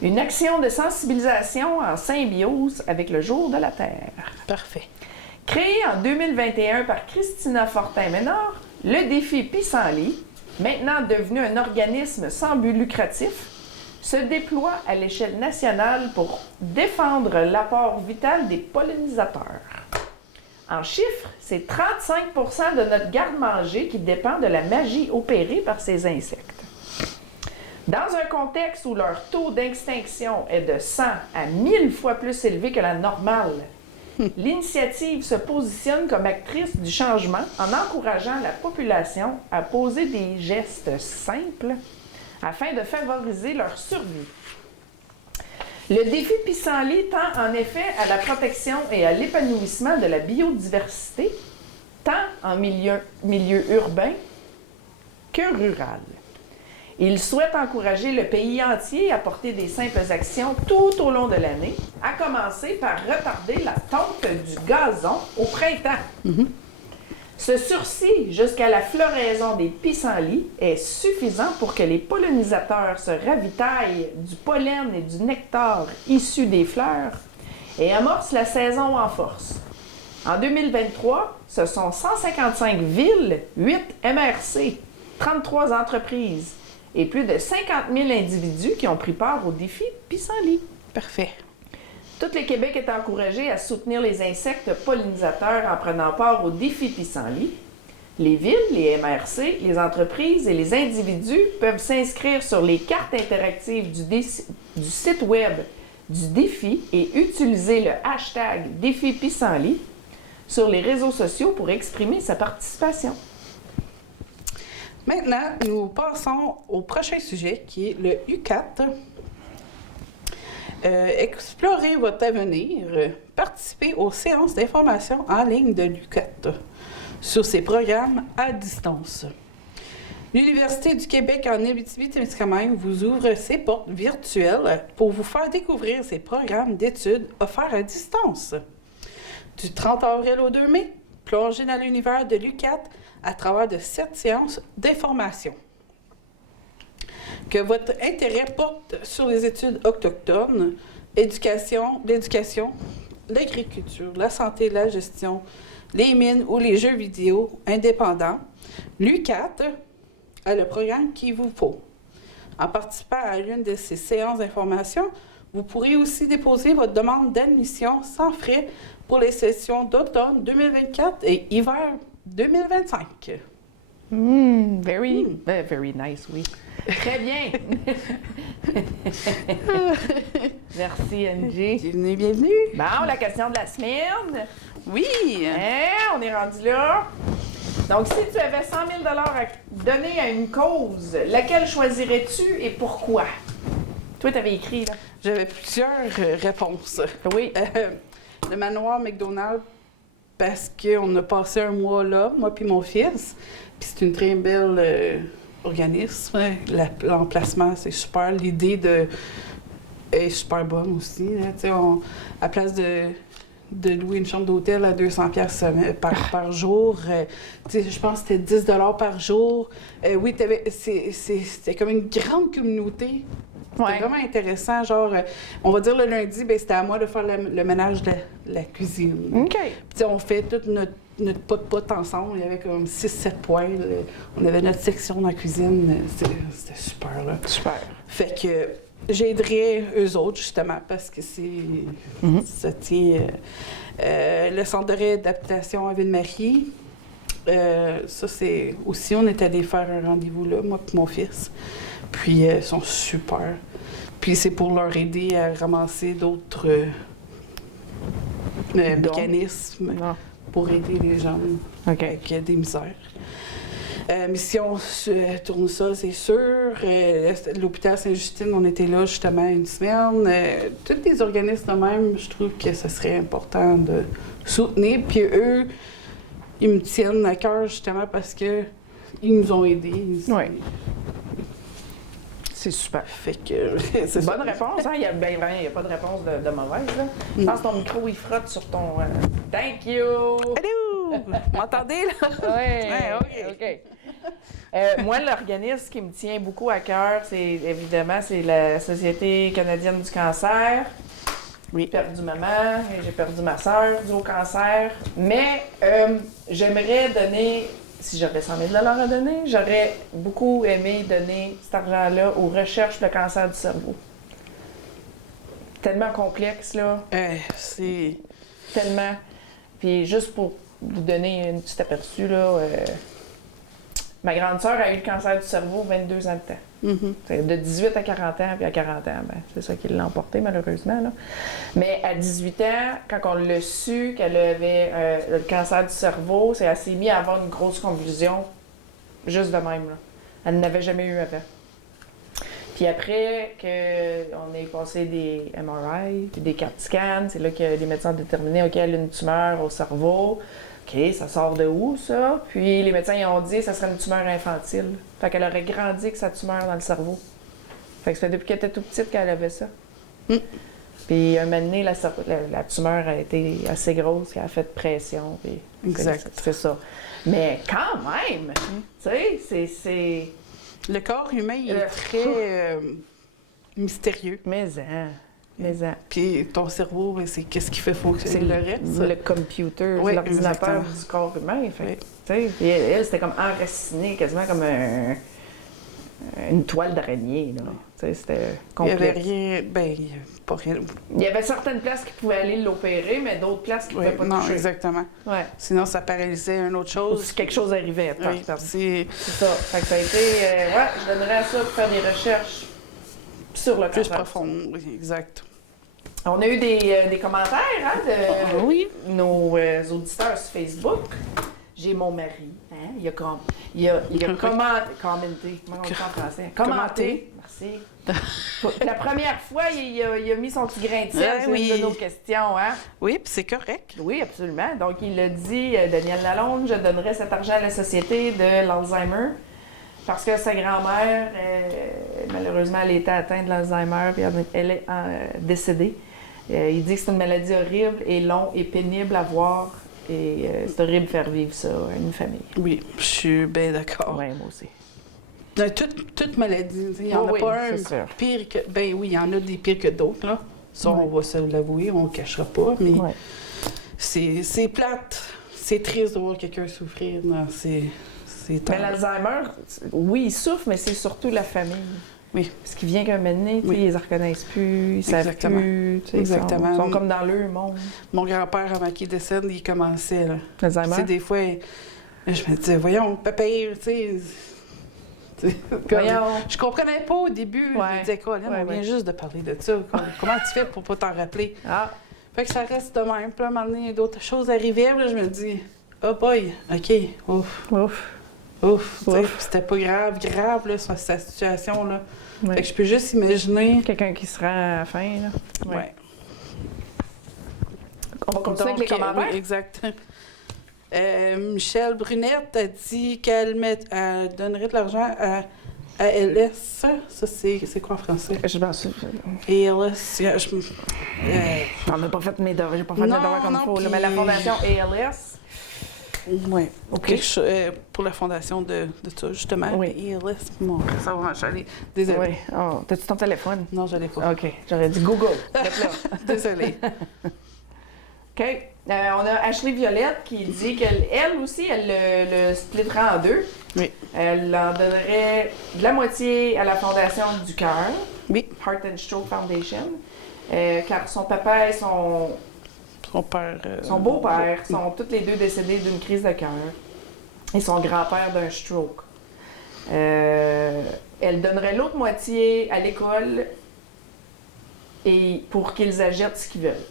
Une action de sensibilisation en symbiose avec le jour de la Terre. Parfait. Créé en 2021 par Christina Fortin-Ménard, le défi Pissenlit, maintenant devenu un organisme sans but lucratif, se déploie à l'échelle nationale pour défendre l'apport vital des pollinisateurs. En chiffres, c'est 35 de notre garde-manger qui dépend de la magie opérée par ces insectes. Dans un contexte où leur taux d'extinction est de 100 à 1000 fois plus élevé que la normale, l'initiative se positionne comme actrice du changement en encourageant la population à poser des gestes simples afin de favoriser leur survie. Le défi Pissenlit tend en effet à la protection et à l'épanouissement de la biodiversité, tant en milieu urbain que rural. Il souhaite encourager le pays entier à porter des simples actions tout au long de l'année, à commencer par retarder la tonte du gazon au printemps. Ce sursis jusqu'à la floraison des pissenlits est suffisant pour que les pollinisateurs se ravitaillent du pollen et du nectar issus des fleurs et amorcent la saison en force. En 2023, ce sont 155 villes, 8 MRC, 33 entreprises et plus de 50 000 individus qui ont pris part au défi Pissenlit. Parfait. Tout le Québec est encouragé à soutenir les insectes pollinisateurs en prenant part au défi Pissenlit. Les villes, les MRC, les entreprises et les individus peuvent s'inscrire sur les cartes interactives du site web du défi et utiliser le hashtag défi Pissenlit sur les réseaux sociaux pour exprimer sa participation. Maintenant, nous passons au prochain sujet qui est le U4. Explorez votre avenir. Participez aux séances d'information en ligne de l'UQAT sur ses programmes à distance. L'Université du Québec en Abitibi-Témiscamingue vous ouvre ses portes virtuelles pour vous faire découvrir ses programmes d'études offerts à distance. Du 30 avril au 2 mai, plongez dans l'univers de l'UQAT à travers de 7 séances d'information. Que votre intérêt porte sur les études autochtones, l'éducation, l'agriculture, la santé, la gestion, les mines ou les jeux vidéo indépendants, l'UQAT a le programme qu'il vous faut. En participant à l'une de ces séances d'information, vous pourrez aussi déposer votre demande d'admission sans frais pour les sessions d'automne 2024 et hiver 2025. Very nice, oui. Très bien. Merci, Angie. Bienvenue. Bon, la question de la semaine. Oui. Hein, on est rendu là. Donc, si tu avais 100 000 à donner à une cause, laquelle choisirais-tu et pourquoi? Toi, tu avais écrit, là. J'avais plusieurs réponses. Oui. Le manoir McDonald's, parce qu'on a passé un mois là, moi puis mon fils. Puis c'est une très belle organisme. L'emplacement, c'est super. L'idée est super bonne aussi. Là, à place de de louer une chambre d'hôtel à 200$ par jour. Tu sais, je pense que c'était 10$ par jour. Oui, c'était comme une grande communauté. C'était vraiment intéressant. Genre, on va dire le lundi, ben, c'était à moi de faire le ménage de la cuisine. OK. Puis on fait toute notre pot ensemble. Il y avait comme 6-7 poêles. On avait notre section dans la cuisine. C'était super, là. Super. Fait que j'aiderais eux autres, justement, parce que ça tient... le centre de réadaptation à Ville-Marie, ça, c'est... Aussi, on est allé faire un rendez-vous là, moi et mon fils. Puis, ils sont super. Puis, c'est pour leur aider à ramasser d'autres mécanismes pour aider les gens avec des misères. Mission Tournesol, c'est sûr. L'hôpital Sainte-Justine, on était là justement une semaine. Tous les organismes de même, je trouve que ce serait important de soutenir. Puis eux, ils me tiennent à cœur justement parce que ils nous ont aidés. Oui. C'est super. Fait que c'est bonne réponse, hein? Il n'y a pas de réponse de mauvaise, là. Je pense que ton micro, il frotte sur ton... Thank you! Allô! M'entendez, là? Oui, OK. Moi, l'organisme qui me tient beaucoup à cœur, c'est la Société canadienne du cancer. Oui. J'ai perdu maman et j'ai perdu ma sœur dû au cancer. Mais j'aimerais donner... Si j'avais 100 000 à donner, j'aurais beaucoup aimé donner cet argent-là aux recherches pour le cancer du cerveau. Tellement complexe, là. C'est... Tellement. Puis juste pour vous donner un petit aperçu, là, ma grande sœur a eu le cancer du cerveau 22 ans de temps. C'est de 18 à 40 ans, puis à 40 ans, ben, c'est ça qui l'a emporté, malheureusement. Là. Mais à 18 ans, quand on l'a su qu'elle avait le cancer du cerveau, elle s'est mise à avoir une grosse convulsion, juste de même. Là. Elle n'avait jamais eu avant. Puis après qu'on ait passé des MRI, puis des CAT scans, c'est là que les médecins ont déterminé, OK, elle a une tumeur au cerveau. OK, ça sort de où, ça? Puis les médecins ils ont dit que ça serait une tumeur infantile. Fait qu'elle aurait grandi avec sa tumeur dans le cerveau. Fait que ça fait depuis qu'elle était toute petite qu'elle avait ça. Puis un moment donné, la tumeur a été assez grosse, qu'elle a fait pression. Puis exact. C'est ça. Mais quand même, tu sais, c'est... Le corps humain, il est très mystérieux. Mais Puis ton cerveau, c'est qu'est-ce qui fait fonctionner le reste? Le computer, oui, l'ordinateur du corps humain. Fait, puis elle, c'était comme enracinée, quasiment comme une toile d'araignée. C'était complexe. Il n'y avait rien, pas rien. Il y avait certaines places qui pouvaient aller l'opérer, mais d'autres places qui ne pouvaient pas toucher. Non, exactement. Ouais. Sinon, ça paralysait une autre chose. Ou si quelque chose arrivait. C'est ça. Fait que ça a été... je donnerais à ça pour faire des recherches sur le cancer. Plus profond, exact. On a eu des commentaires de nos auditeurs sur Facebook. J'ai mon mari, hein, il a commenté. Comment on dit en français? Commenté. Merci. La première fois, il a mis son petit grain de sel sur une de nos questions. Hein? Oui, puis c'est correct. Oui, absolument. Donc, il a dit, Daniel Lalonde, je donnerai cet argent à la Société de l'Alzheimer parce que sa grand-mère, malheureusement, elle était atteinte de l'Alzheimer et elle est décédée. Il dit que c'est une maladie horrible et long et pénible à voir. Et c'est horrible de faire vivre ça à une famille. Oui, je suis bien d'accord. Oui, moi aussi. Toute maladie, il n'y en a pas un pire que... Ben oui, il y en a des pires que d'autres, là. Ça, on va se l'avouer, on ne le cachera pas, mais c'est plate. C'est triste de voir quelqu'un souffrir. Mais l'Alzheimer, oui, il souffre, mais c'est surtout la famille. Oui. Parce qu'il vient qu'un moment donné, ils ne se reconnaissent plus, ils savent plus. Exactement. Ils sont comme dans leur monde. Mon grand-père, avant qu'il décède, il commençait, là. L'Alzheimer? Des fois, je me disais, voyons, papa, tu sais... Je comprenais pas au début. Je me disais, quoi, on vient juste de parler de ça. Comment tu fais pour pas t'en rappeler? Fait que ça reste de même. Puis à un moment donné, d'autres choses arrivaient, là, je me dis, oh boy, OK, ouf. C'était pas grave, là, sa situation, là. Fait que je peux juste imaginer... Quelqu'un qui se rend à la fin, là. Ouais. On va continuer avec les commentaires? Oui, exact. Michel Brunette a dit qu'elle donnerait de l'argent à ALS, ça c'est quoi en français? Je m'en souviens. ALS, On n'a pas fait mes devoirs, j'ai pas fait mes devoirs comme il faut, là, mais la fondation ALS. Oui, OK. Pour la fondation de ça, justement. Oui. ALS, bon, ça va m'enchaîner. Désolée. Oui. Oh, t'as-tu ton téléphone? Non, je l'ai pas. OK. J'aurais dit Google. Faites-le. Désolée. OK. On a Ashley Violette qui dit qu'elle aussi, elle le splittera en deux. Oui. Elle en donnerait de la moitié à la Fondation du cœur, Oui. Heart and Stroke Foundation, car son papa et son beau-père sont tous les deux décédés d'une crise de cœur et son grand-père d'un stroke. Elle donnerait l'autre moitié à l'école et pour qu'ils achètent ce qu'ils veulent.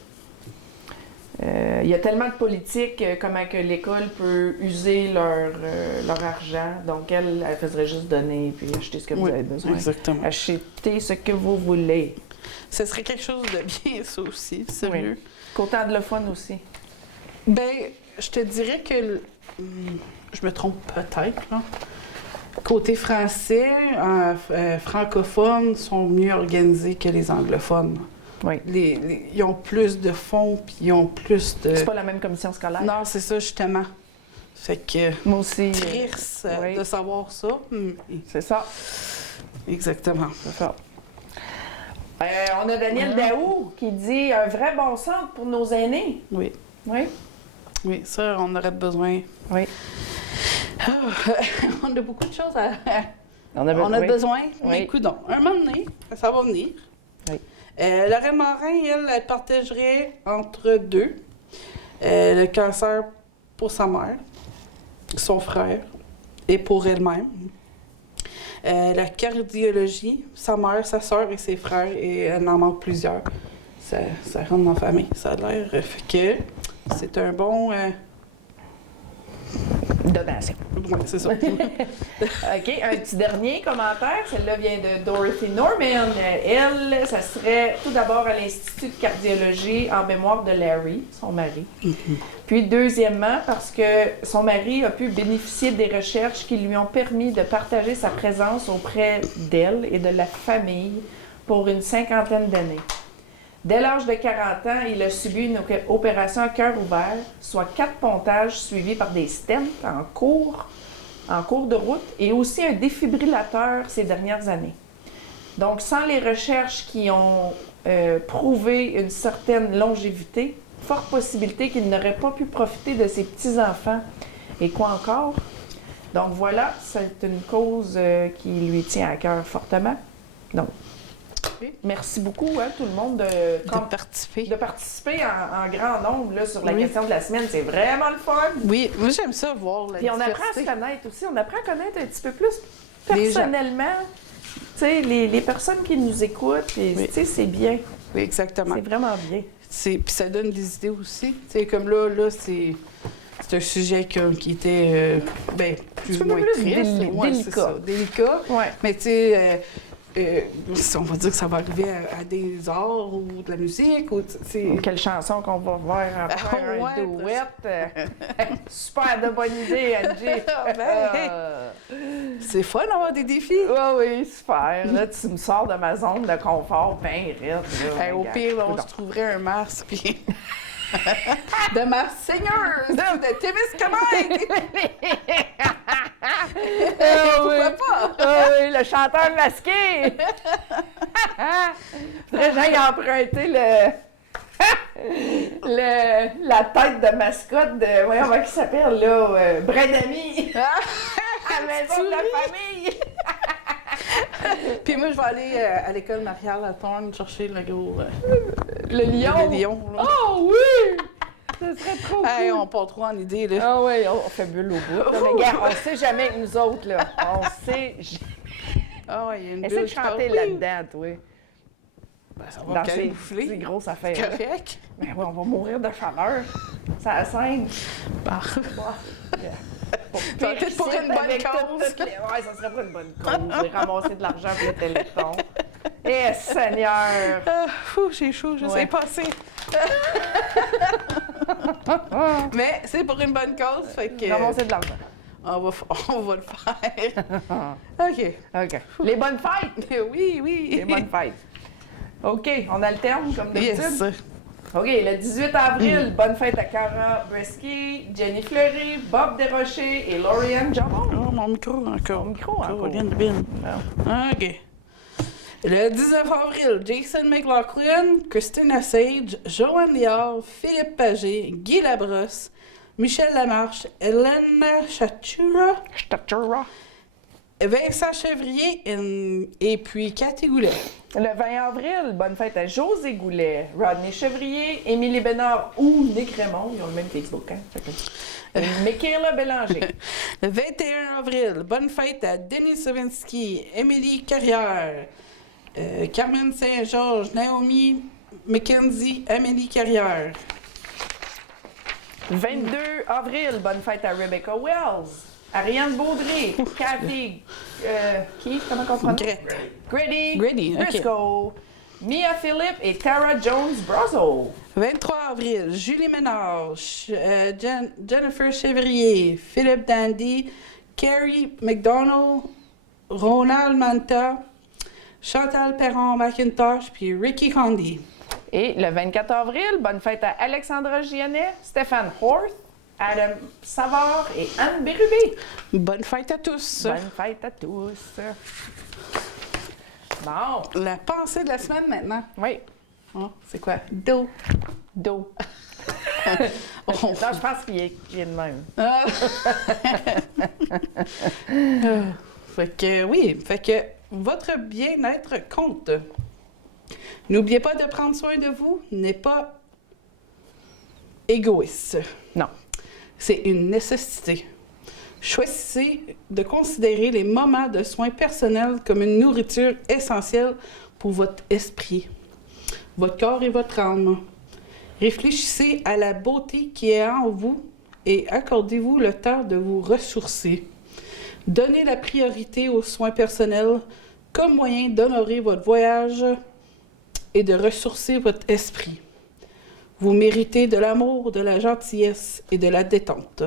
Il y a tellement de politique, comment que l'école peut user leur argent. Donc, elle faisait juste donner puis acheter ce que vous avez besoin. Exactement. Achetez ce que vous voulez. Ce serait quelque chose de bien, ça aussi, sérieux. Oui. Côté anglophone aussi. Ben, je te dirais que, je me trompe peut-être, là. Côté français, francophones sont mieux organisés que les anglophones. Oui. Ils ont plus de fonds, puis ils ont plus de... C'est pas la même commission scolaire. Non, c'est ça, justement. Fait que... Moi aussi. Triste de savoir ça. C'est ça. Exactement. C'est ça. On a Daniel Daou qui dit un vrai bon centre pour nos aînés. Oui. Oui. Oui, ça, on aurait besoin. Oui. On a beaucoup de choses à... On a besoin. Oui. Mais coudonc, un moment donné, ça va venir. Oui. Lorraine Morin, elle partagerait entre deux. Le cancer pour sa mère, son frère et pour elle-même. La cardiologie, sa mère, sa soeur et ses frères, et elle en manque plusieurs. Ça rentre dans la famille, ça a l'air. Fait que c'est un bon... Donation. Oui, c'est ça. OK, un petit dernier commentaire. Celle-là vient de Dorothy Norman. Elle, ça serait tout d'abord à l'Institut de cardiologie en mémoire de Larry, son mari. Puis deuxièmement, parce que son mari a pu bénéficier des recherches qui lui ont permis de partager sa présence auprès d'elle et de la famille pour une 50aine d'années. Dès l'âge de 40 ans, il a subi une opération à cœur ouvert, soit 4 pontages suivis par des stents en cours de route et aussi un défibrillateur ces dernières années. Donc, sans les recherches qui ont prouvé une certaine longévité, forte possibilité qu'il n'aurait pas pu profiter de ses petits-enfants. Et quoi encore? Donc voilà, c'est une cause qui lui tient à cœur fortement. Donc, merci beaucoup, tout le monde, de participer en grand nombre là, sur la question de la semaine. C'est vraiment le fun. Oui, moi j'aime ça voir la Puis on apprend à se connaître aussi. On apprend à connaître un petit peu plus personnellement. Tu sais, les personnes qui nous écoutent, tu sais, c'est bien. Oui, exactement. C'est vraiment bien. Puis ça donne des idées aussi. Tu sais, comme là c'est un sujet qui était plus ou moins triste. Délicat. Délicat. Ouais. Mais tu sais... on va dire que ça va arriver à des arts ou de la musique. Ou quelle chanson qu'on va voir faire un duet. Super de bonne idée, Angie. C'est fun d'avoir des défis. Oui, super. Là, tu me sors de ma zone de confort, ben raide. Au pire, on se trouverait un masque, puis... de ma seigneur de Témiscamingue! Pourquoi pas? Oui, le chanteur masqué! Faudrait que j'aille emprunter la tête de mascotte de... Voyons, comment il s'appelle, là? Bredami! À la maison de la famille! Puis moi, je vais aller à l'école Mariale à Thorne chercher le gros... le lion? Le lion, là. Oh oui! Ça serait trop cool! Hey, on part trop en idée, là. Ah oui, on fait bulle au bout. Mais regarde, on sait jamais que nous autres, là. On sait jamais. Ah ouais, il y a une bulle. Essaie de chanter là-dedans, toi. Ben, ça va Dans camoufler. ces grosses affaires. C'est correct. Ben oui, on va mourir de chaleur. Ça a 5. Bah. Ça peut-être pour une bonne cause. Ouais, ça serait pour une bonne cause. Je vais ramasser de l'argent pour le téléthon. Eh, Seigneur! J'ai chaud, je sais Ouais. passer. Mais c'est pour une bonne cause, fait que... Ramasser de l'argent. On va le faire. OK. OK. Les bonnes fêtes! Oui, oui. Les bonnes fêtes. OK, on alterne comme d'habitude. Yes. OK, le 18 avril, bonne fête à Cara Bresky, Jenny Fleury, Bob Desrochers et Lauriane Jambon. Oh, mon micro encore. Mon micro encore. OK. Le 19 avril, Jason McLaughlin, Christina Sage, Joanne Liard, Philippe Pagé, Guy Labrosse, Michel Lamarche, Hélène Chatura, Vincent Chevrier et puis Cathy Goulet. Le 20 avril, bonne fête à José Goulet, Rodney Chevrier, Émilie Bénard ou Nick Raymond. Ils ont le même Facebook, hein? Michaela Bélanger. Le 21 avril, bonne fête à Denis Savinsky, Émilie Carrière, Carmen Saint-Georges, Naomi McKenzie, Amélie Carrière. 22 avril, bonne fête à Rebecca Wells, Ariane Baudry, Cathy, comment on prononce? Grady, OK. Briscoe, Mia Philippe et Tara Jones-Brazo. 23 avril, Julie Ménard, Jennifer Chevrier, Philippe Dandy, Carrie McDonald, Ronald Manta, Chantal Perron-McIntosh, puis Ricky Condi. Et le 24 avril, bonne fête à Alexandra Giannet, Stéphane Horth, Adam Savard et Anne Bérubé. Bonne fête à tous. Bonne fête à tous. Bon. La pensée de la semaine maintenant. Oui. Oh, c'est quoi? Do. Do. Oh. Non, je pense qu'il est de même. Fait que votre bien-être compte. N'oubliez pas de prendre soin de vous, n'est pas égoïste. Non. C'est une nécessité. Choisissez de considérer les moments de soins personnels comme une nourriture essentielle pour votre esprit, votre corps et votre âme. Réfléchissez à la beauté qui est en vous et accordez-vous le temps de vous ressourcer. Donnez la priorité aux soins personnels comme moyen d'honorer votre voyage et de ressourcer votre esprit. Vous méritez de l'amour, de la gentillesse et de la détente.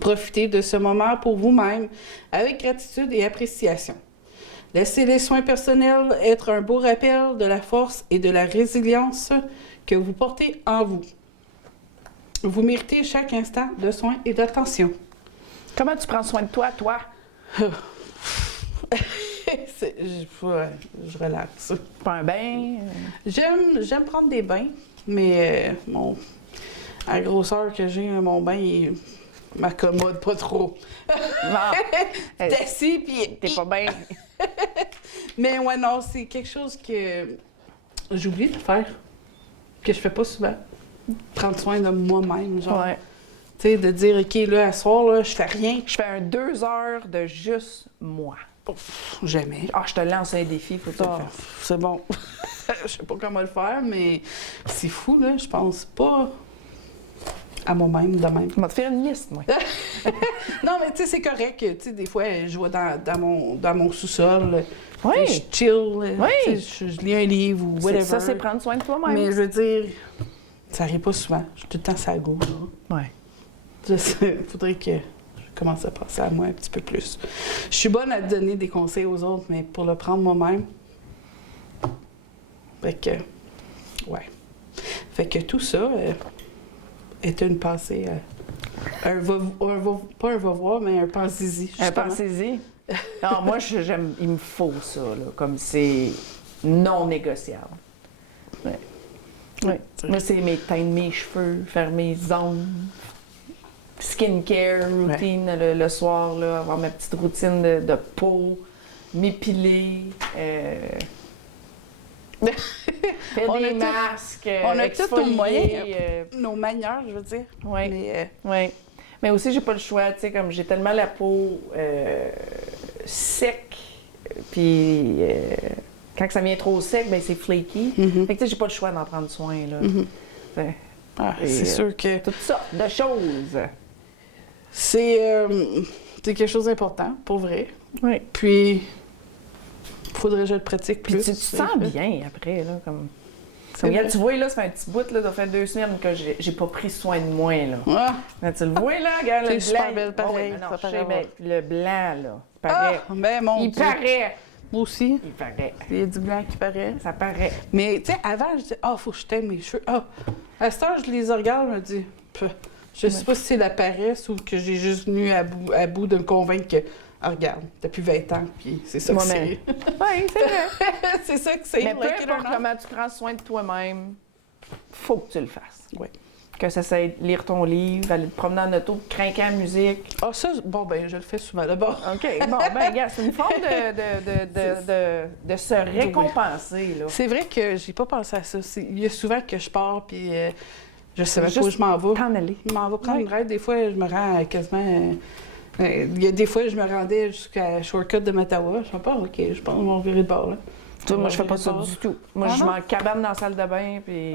Profitez de ce moment pour vous-même avec gratitude et appréciation. Laissez les soins personnels être un beau rappel de la force et de la résilience que vous portez en vous. Vous méritez chaque instant de soins et d'attention. Comment tu prends soin de toi? Je relaxe. Pas un bain? J'aime prendre des bains, mais à la grosseur que j'ai, mon bain, il m'accommode pas trop. Non. T'es assis, puis... T'es pas bien. Mais ouais, non, c'est quelque chose que j'oublie de faire, que je fais pas souvent. Prendre soin de moi-même, genre. Ouais. Tu sais, de dire, OK, là, à soir, là, je fais rien. Je fais 2 heures de juste moi. Jamais. Ah, je te lance un défi, faut ça. C'est bon. Je sais pas comment le faire, mais c'est fou, là. Je pense pas à moi-même de même. On va te faire une liste, moi. Non, mais tu sais, c'est correct. Tu sais, des fois, je vais dans mon sous-sol. Oui. Je chill. Oui. Je lis un livre ou whatever. Ça, c'est prendre soin de toi-même. Mais je veux dire, ça arrive pas souvent. Je suis tout le temps sur la gauche. Ouais. Il faudrait que je commence à penser à moi un petit peu plus. Je suis bonne à donner des conseils aux autres, mais pour le prendre moi-même. Fait que, ouais. Fait que tout ça est une pensée. Pas un va-voir, mais un pensez-y. Un pensez-y. Non, moi, j'aime. Il me faut ça, là. Comme c'est non négociable. Ouais. Ouais. Moi, c'est teindre mes cheveux, faire mes ongles. Skincare routine le soir, là, avoir ma petite routine de peau, m'épiler, faire On des a tout- masques, on a tous nos moyens, exfolier, nos manières, je veux dire. Oui, Mais, mais aussi, j'ai pas le choix, tu sais, comme j'ai tellement la peau sec, puis quand ça vient trop sec, ben c'est flaky. Mhm. Fait que tu sais, j'ai pas le choix d'en prendre soin, là. Mhm. Ouais. Et, c'est sûr que Toutes sortes de choses. c'est quelque chose d'important, pour vrai. Oui. Puis, faudrait que je le pratique Puis plus. tu te sens bien après, là, comme... Regarde, tu vois, là, ça fait un petit bout, là, ça fait 2 semaines que j'ai pas pris soin de moi, là. Ah, Mais tu le vois, là, regarde, le t'es super blanc. belle pareil, Non, ça je paraît sais, voir. mais le blanc, là, paraît. ben mon Il Dieu. paraît. Moi aussi. Il paraît. Il y a du blanc qui paraît. Ça paraît. Mais, tu sais, avant, je disais, faut que je teigne mes cheveux. À cette heure, je les regarde, je me dis, je sais pas si c'est la paresse ou que j'ai juste venu à bout de me convaincre que, regarde, t'as plus 20 ans, puis c'est ça que c'est. Oui, c'est vrai. C'est ça que c'est. Mais peu importe comment tu prends soin de toi-même, faut que tu le fasses. Oui. Que ça soit lire ton livre, aller te promener en auto, crinquer la musique. Ça, bon, ben, je le fais souvent d'abord. OK. Bon, ben, regarde, c'est une forme de se récompenser, là. C'est vrai que j'ai pas pensé à ça. Il y a souvent que je pars, puis je sais même pas Juste où je m'en vais. t'en aller. Je m'en vais prendre Oui. une ride. Des fois, je me rends quasiment. Il y a des fois, je me rendais jusqu'à Shortcut de Mattawa. Je me dis, OK, je pense qu'on va virer de bord, là. Tu vois, moi, je fais pas ça du tout. Moi, Ah je non? m'en cabane dans la salle de bain, puis...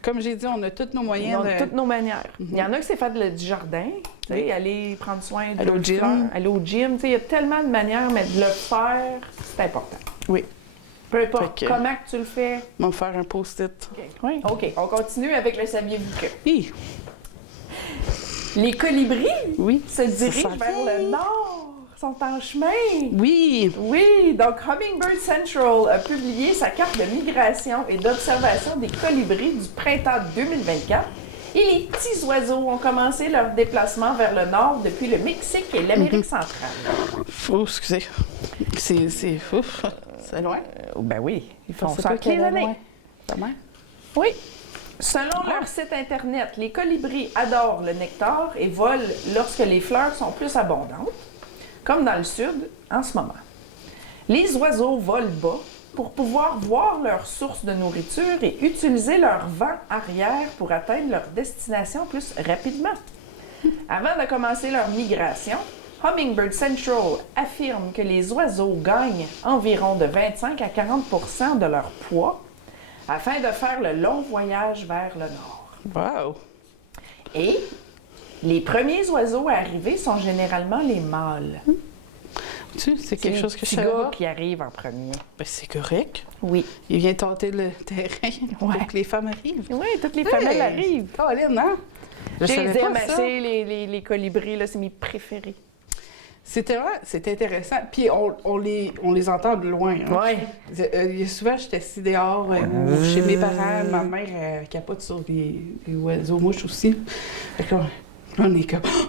Comme j'ai dit, on a tous nos On moyens a de. toutes nos manières. Il y en a qui c'est faire du jardin, tu sais, aller prendre soin de Aller au leurs gym. fleurs, aller au gym. Tu sais, il y a tellement de manières, mais de le faire, c'est important. Oui. Peu importe Fait que- comment que tu le fais. On va faire un post-it. Oui. OK, on continue avec le saviez-vous que. Oui. Les colibris Oui. se dirigent sent vers bien. le nord, sont en chemin. Oui. Oui, donc Hummingbird Central a publié sa carte de migration et d'observation des colibris du printemps 2024 et les petits oiseaux ont commencé leur déplacement vers le nord depuis le Mexique et l'Amérique centrale. Excusez. C'est ouf. C'est loin. Ben oui, ils font pensais ça pas avec qu'il y les avait années. loin. Pas mal. Oui. Selon leur site Internet, les colibris adorent le nectar et volent lorsque les fleurs sont plus abondantes, comme dans le sud en ce moment. Les oiseaux volent bas pour pouvoir voir leur source de nourriture et utiliser leur vent arrière pour atteindre leur destination plus rapidement. Avant de commencer leur migration, Hummingbird Central affirme que les oiseaux gagnent environ de 25 à 40 % de leur poids afin de faire le long voyage vers le nord. Wow. Et les premiers oiseaux à arriver sont généralement les mâles. C'est quelque chose que je C'est savais le gars pas. qui arrive en premier. Ben, c'est correct. Oui. Il vient tenter le terrain Ouais. pour que les femmes arrivent. Oui, toutes les femelles arrivent. Caroline, hein? Je J'ai savais les pas aime ça. assez, les colibris, là, c'est mes préférés. C'est intéressant. Puis on les entend de loin. Hein? Oui. Souvent, j'étais assis dehors ou chez mes parents. Ma mère capote sur les oiseaux mouches aussi. Fait que là, on est comme... Oh,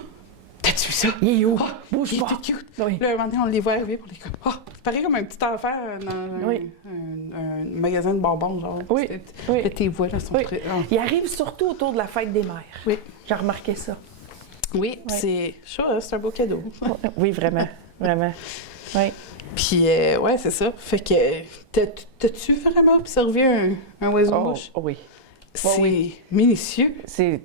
t'as-tu vu ça? Il est où? Oh, Bouge il est pas. tout cute. Oui. Là, un moment donné, on les voit arriver pour les comme... Oh, c'est pareil comme un petit enfant dans Oui. un magasin de bonbons, genre. Oui. Là, tes voix, là, sont Oui. très... Il arrive surtout autour de la fête des mères. Oui. J'ai remarqué ça. Oui, c'est c'est un beau cadeau. Oui, vraiment. Vraiment. Oui. Puis, ouais, c'est ça. Fait que, t'as-tu vraiment observé un oiseau mouche? Oh oui. C'est oui. minutieux. C'est...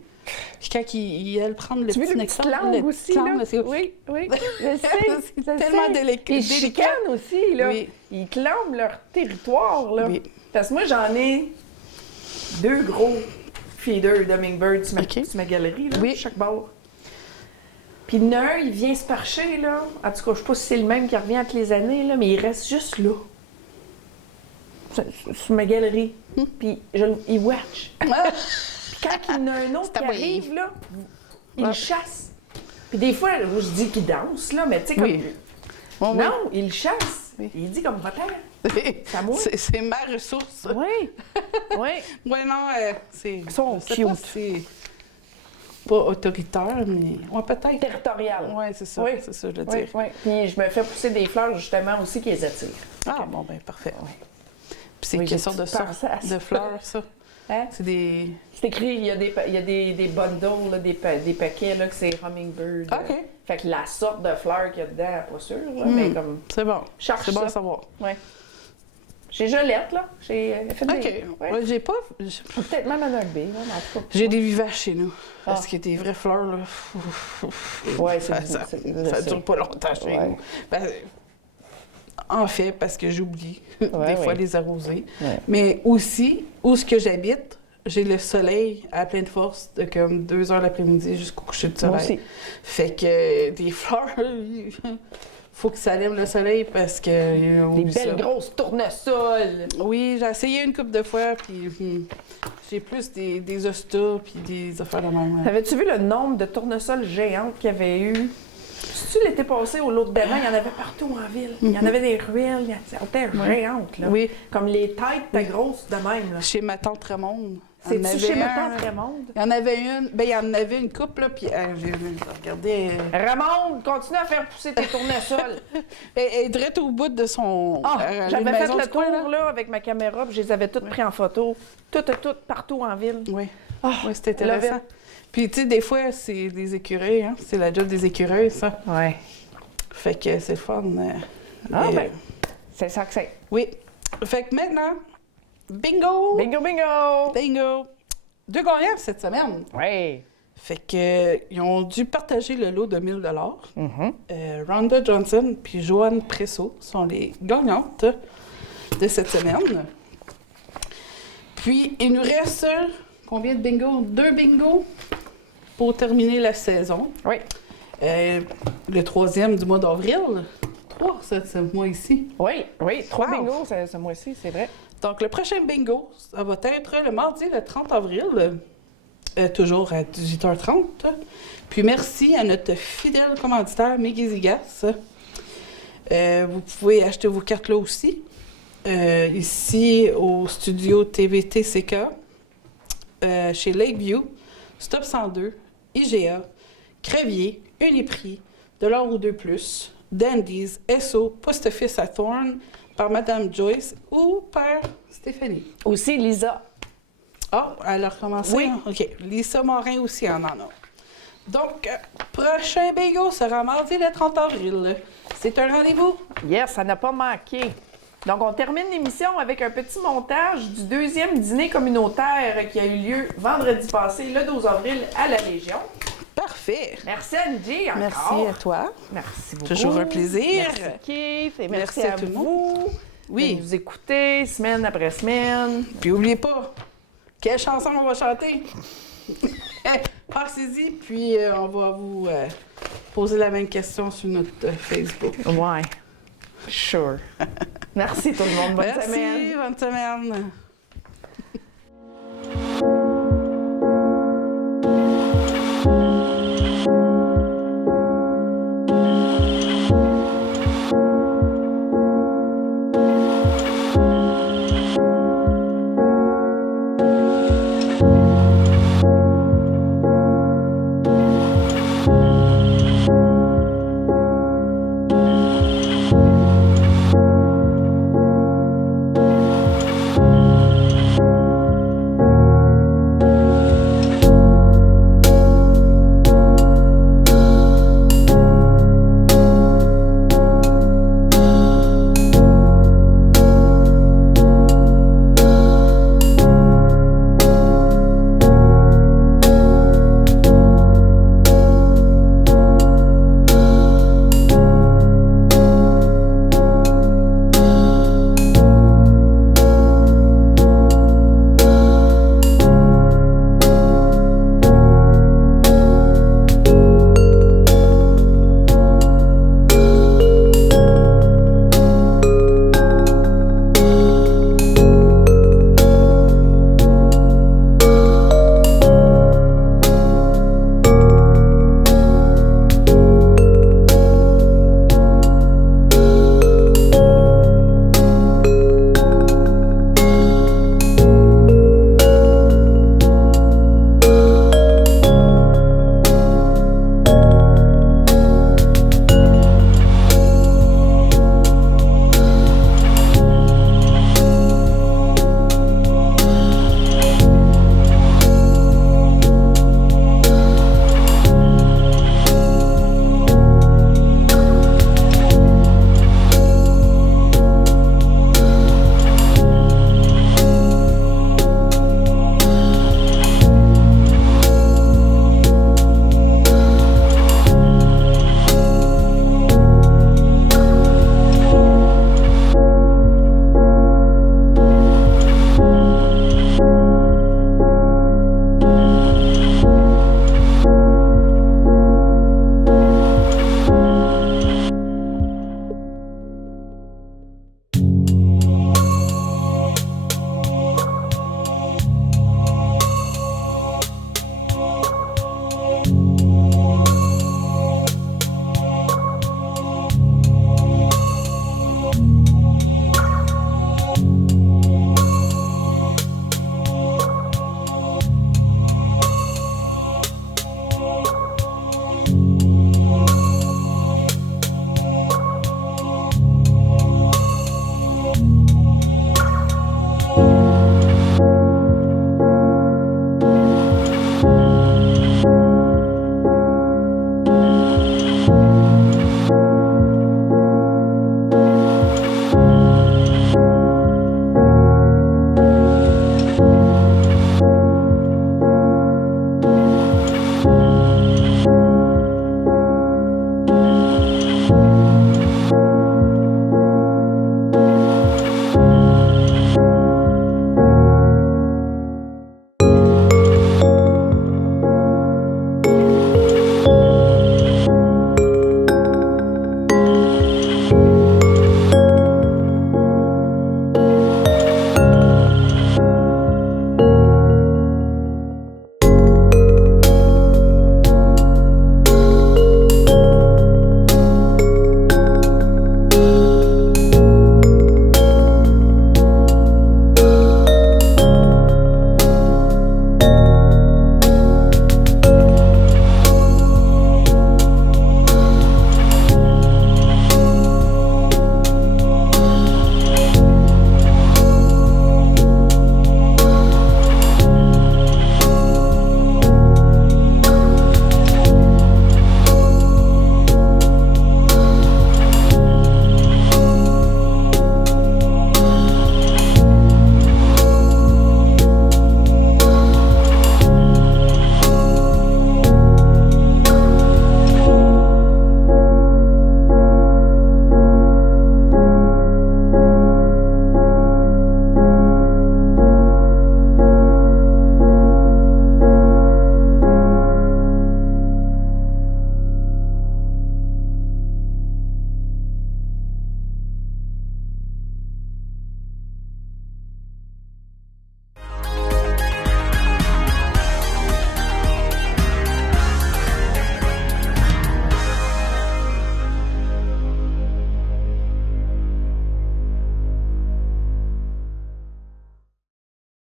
Puis quand il aille prendre le Tu veux petit le nectar, petit langue le aussi, petit là? langue, c'est... Oui, oui. Je sais, C'est je tellement sais. délicat. Ils chicanent aussi, là. Oui. Ils clament leur territoire, là. Oui. Parce que moi, j'en ai 2 gros feeders d'Hummingbird sur OK. ma galerie, là, Oui. chaque bord. Puis il y en a un, il vient se percher, là. En tout cas, je sais pas si c'est le même qui revient entre les années, là, mais il reste juste là. Sur ma galerie. Puis il watch. Puis quand il y en a un autre C'est qui à arrive, là, il Ouais. le chasse. Puis des fois, je dis qu'il danse, là, mais tu sais, comme... Oui. Oh, oui. Non, il le chasse. Oui. Il dit comme, va-t'en. C'est à moi. C'est ma ressource. Oui, oui. Ouais, non, c'est... Ils sont je sais pas cute. si c'est pas autoritaire, mais... Ouais, peut-être. Territorial. Ouais, c'est ça. Oui. C'est ça, je veux Oui, dire. oui. Puis je me fais pousser des fleurs, justement, aussi, qui les attirent. Ah, bon, ben parfait. Oui. Puis c'est Oui, quelle j'ai sorte de, pensé à ça. de fleurs, ça? Hein? C'est des... C'est écrit, il y a des bundles, là, des paquets, là, que c'est Hummingbird. OK. Fait que la sorte de fleurs qu'il y a dedans, pas sûr, là, mais comme... C'est bon. Cherche C'est bon ça. à savoir. Ouais. J'ai Jolette, là. J'ai fait des... OK. Ouais. Ouais, j'ai pas... Peut-être même un B, là, mais en tout cas. J'ai des vivaces chez nous. Ah. Parce que des vraies fleurs, là... Ouais, ça c'est dure pas longtemps chez Ouais. nous. Ben, en fait, parce que j'oublie Ouais, des fois ouais. les arroser. Ouais. Mais aussi, où ce que j'habite, j'ai le soleil à pleine force de comme 2 heures l'après-midi jusqu'au coucher de Moi soleil. aussi. Fait que des fleurs, faut que ça lève le soleil parce que... Des belles grosses tournesols! Oui, j'ai essayé une couple de fois, puis j'ai plus des hostas puis des affaires de même. Avais-tu vu le nombre de tournesols géantes qu'il y avait eu? Si tu l'été passé au l'autre d'avant, il y en avait partout en ville. Il y en avait des ruelles, c'était géante, là. Oui. Comme les têtes étaient grosses de même, là. Chez ma tante Ramonde. C'est-tu chez ma tante Ramonde? Il y en avait une, il y en avait une couple, là, puis j'ai regardé... Ramonde, continue à faire pousser tes tournesols. Elle est direct au bout de son... J'avais fait le tour, là, avec ma caméra, puis je les avais toutes pris en photo. Toutes, partout en ville. Oui. Oui, c'était intéressant. Puis, tu sais, des fois, c'est des écureuils, hein? C'est la job des écureuils, ça. Oui. Fait que c'est le fun. Ben, c'est ça que c'est. Oui. Fait que maintenant, bingo! Bingo, bingo! Bingo! 2 gagnants cette semaine. Oui. Fait que ils ont dû partager le lot de 1 000 Rhonda Johnson puis Joanne Presso sont les gagnantes de cette semaine. Puis, il nous reste combien de bingo? 2 bingos pour terminer la saison. Oui. Le 3e du mois d'avril. 3, ce mois-ci. Oui, 3 Wow. bingos ce mois-ci, c'est vrai. Donc, le prochain bingo, ça va être le mardi, le 30 avril, toujours à 18h30. Puis, merci à notre fidèle commanditaire, Megizigas. Vous pouvez acheter vos cartes là aussi. Ici, au studio TVTCK, chez Lakeview, Stop 102, IGA, Crevier, Uniprix, $1 ou 2 plus, Dandies, Esso, Post Office à Thorne, par Madame Joyce ou par Stéphanie. Aussi, Lisa. Ah, elle a recommencé? Oui. OK. Lisa Morin aussi en a. Donc, prochain bingo sera mardi le 30 avril. C'est un rendez-vous? Yes, ça n'a pas manqué. Donc, on termine l'émission avec un petit montage du 2e dîner communautaire qui a eu lieu vendredi passé, le 12 avril, à la Légion. Parfait. Merci Angie, encore. Merci à toi. Merci beaucoup. Toujours un plaisir. Merci Keith et merci Merci à tout le vous. Oui. De nous écouter semaine après semaine. Puis n'oubliez pas, quelle chanson on va chanter? Pensez-y, puis on va vous poser la même question sur notre Facebook. Ouais. Sure. Merci tout le monde. Bonne Merci, semaine. bonne semaine.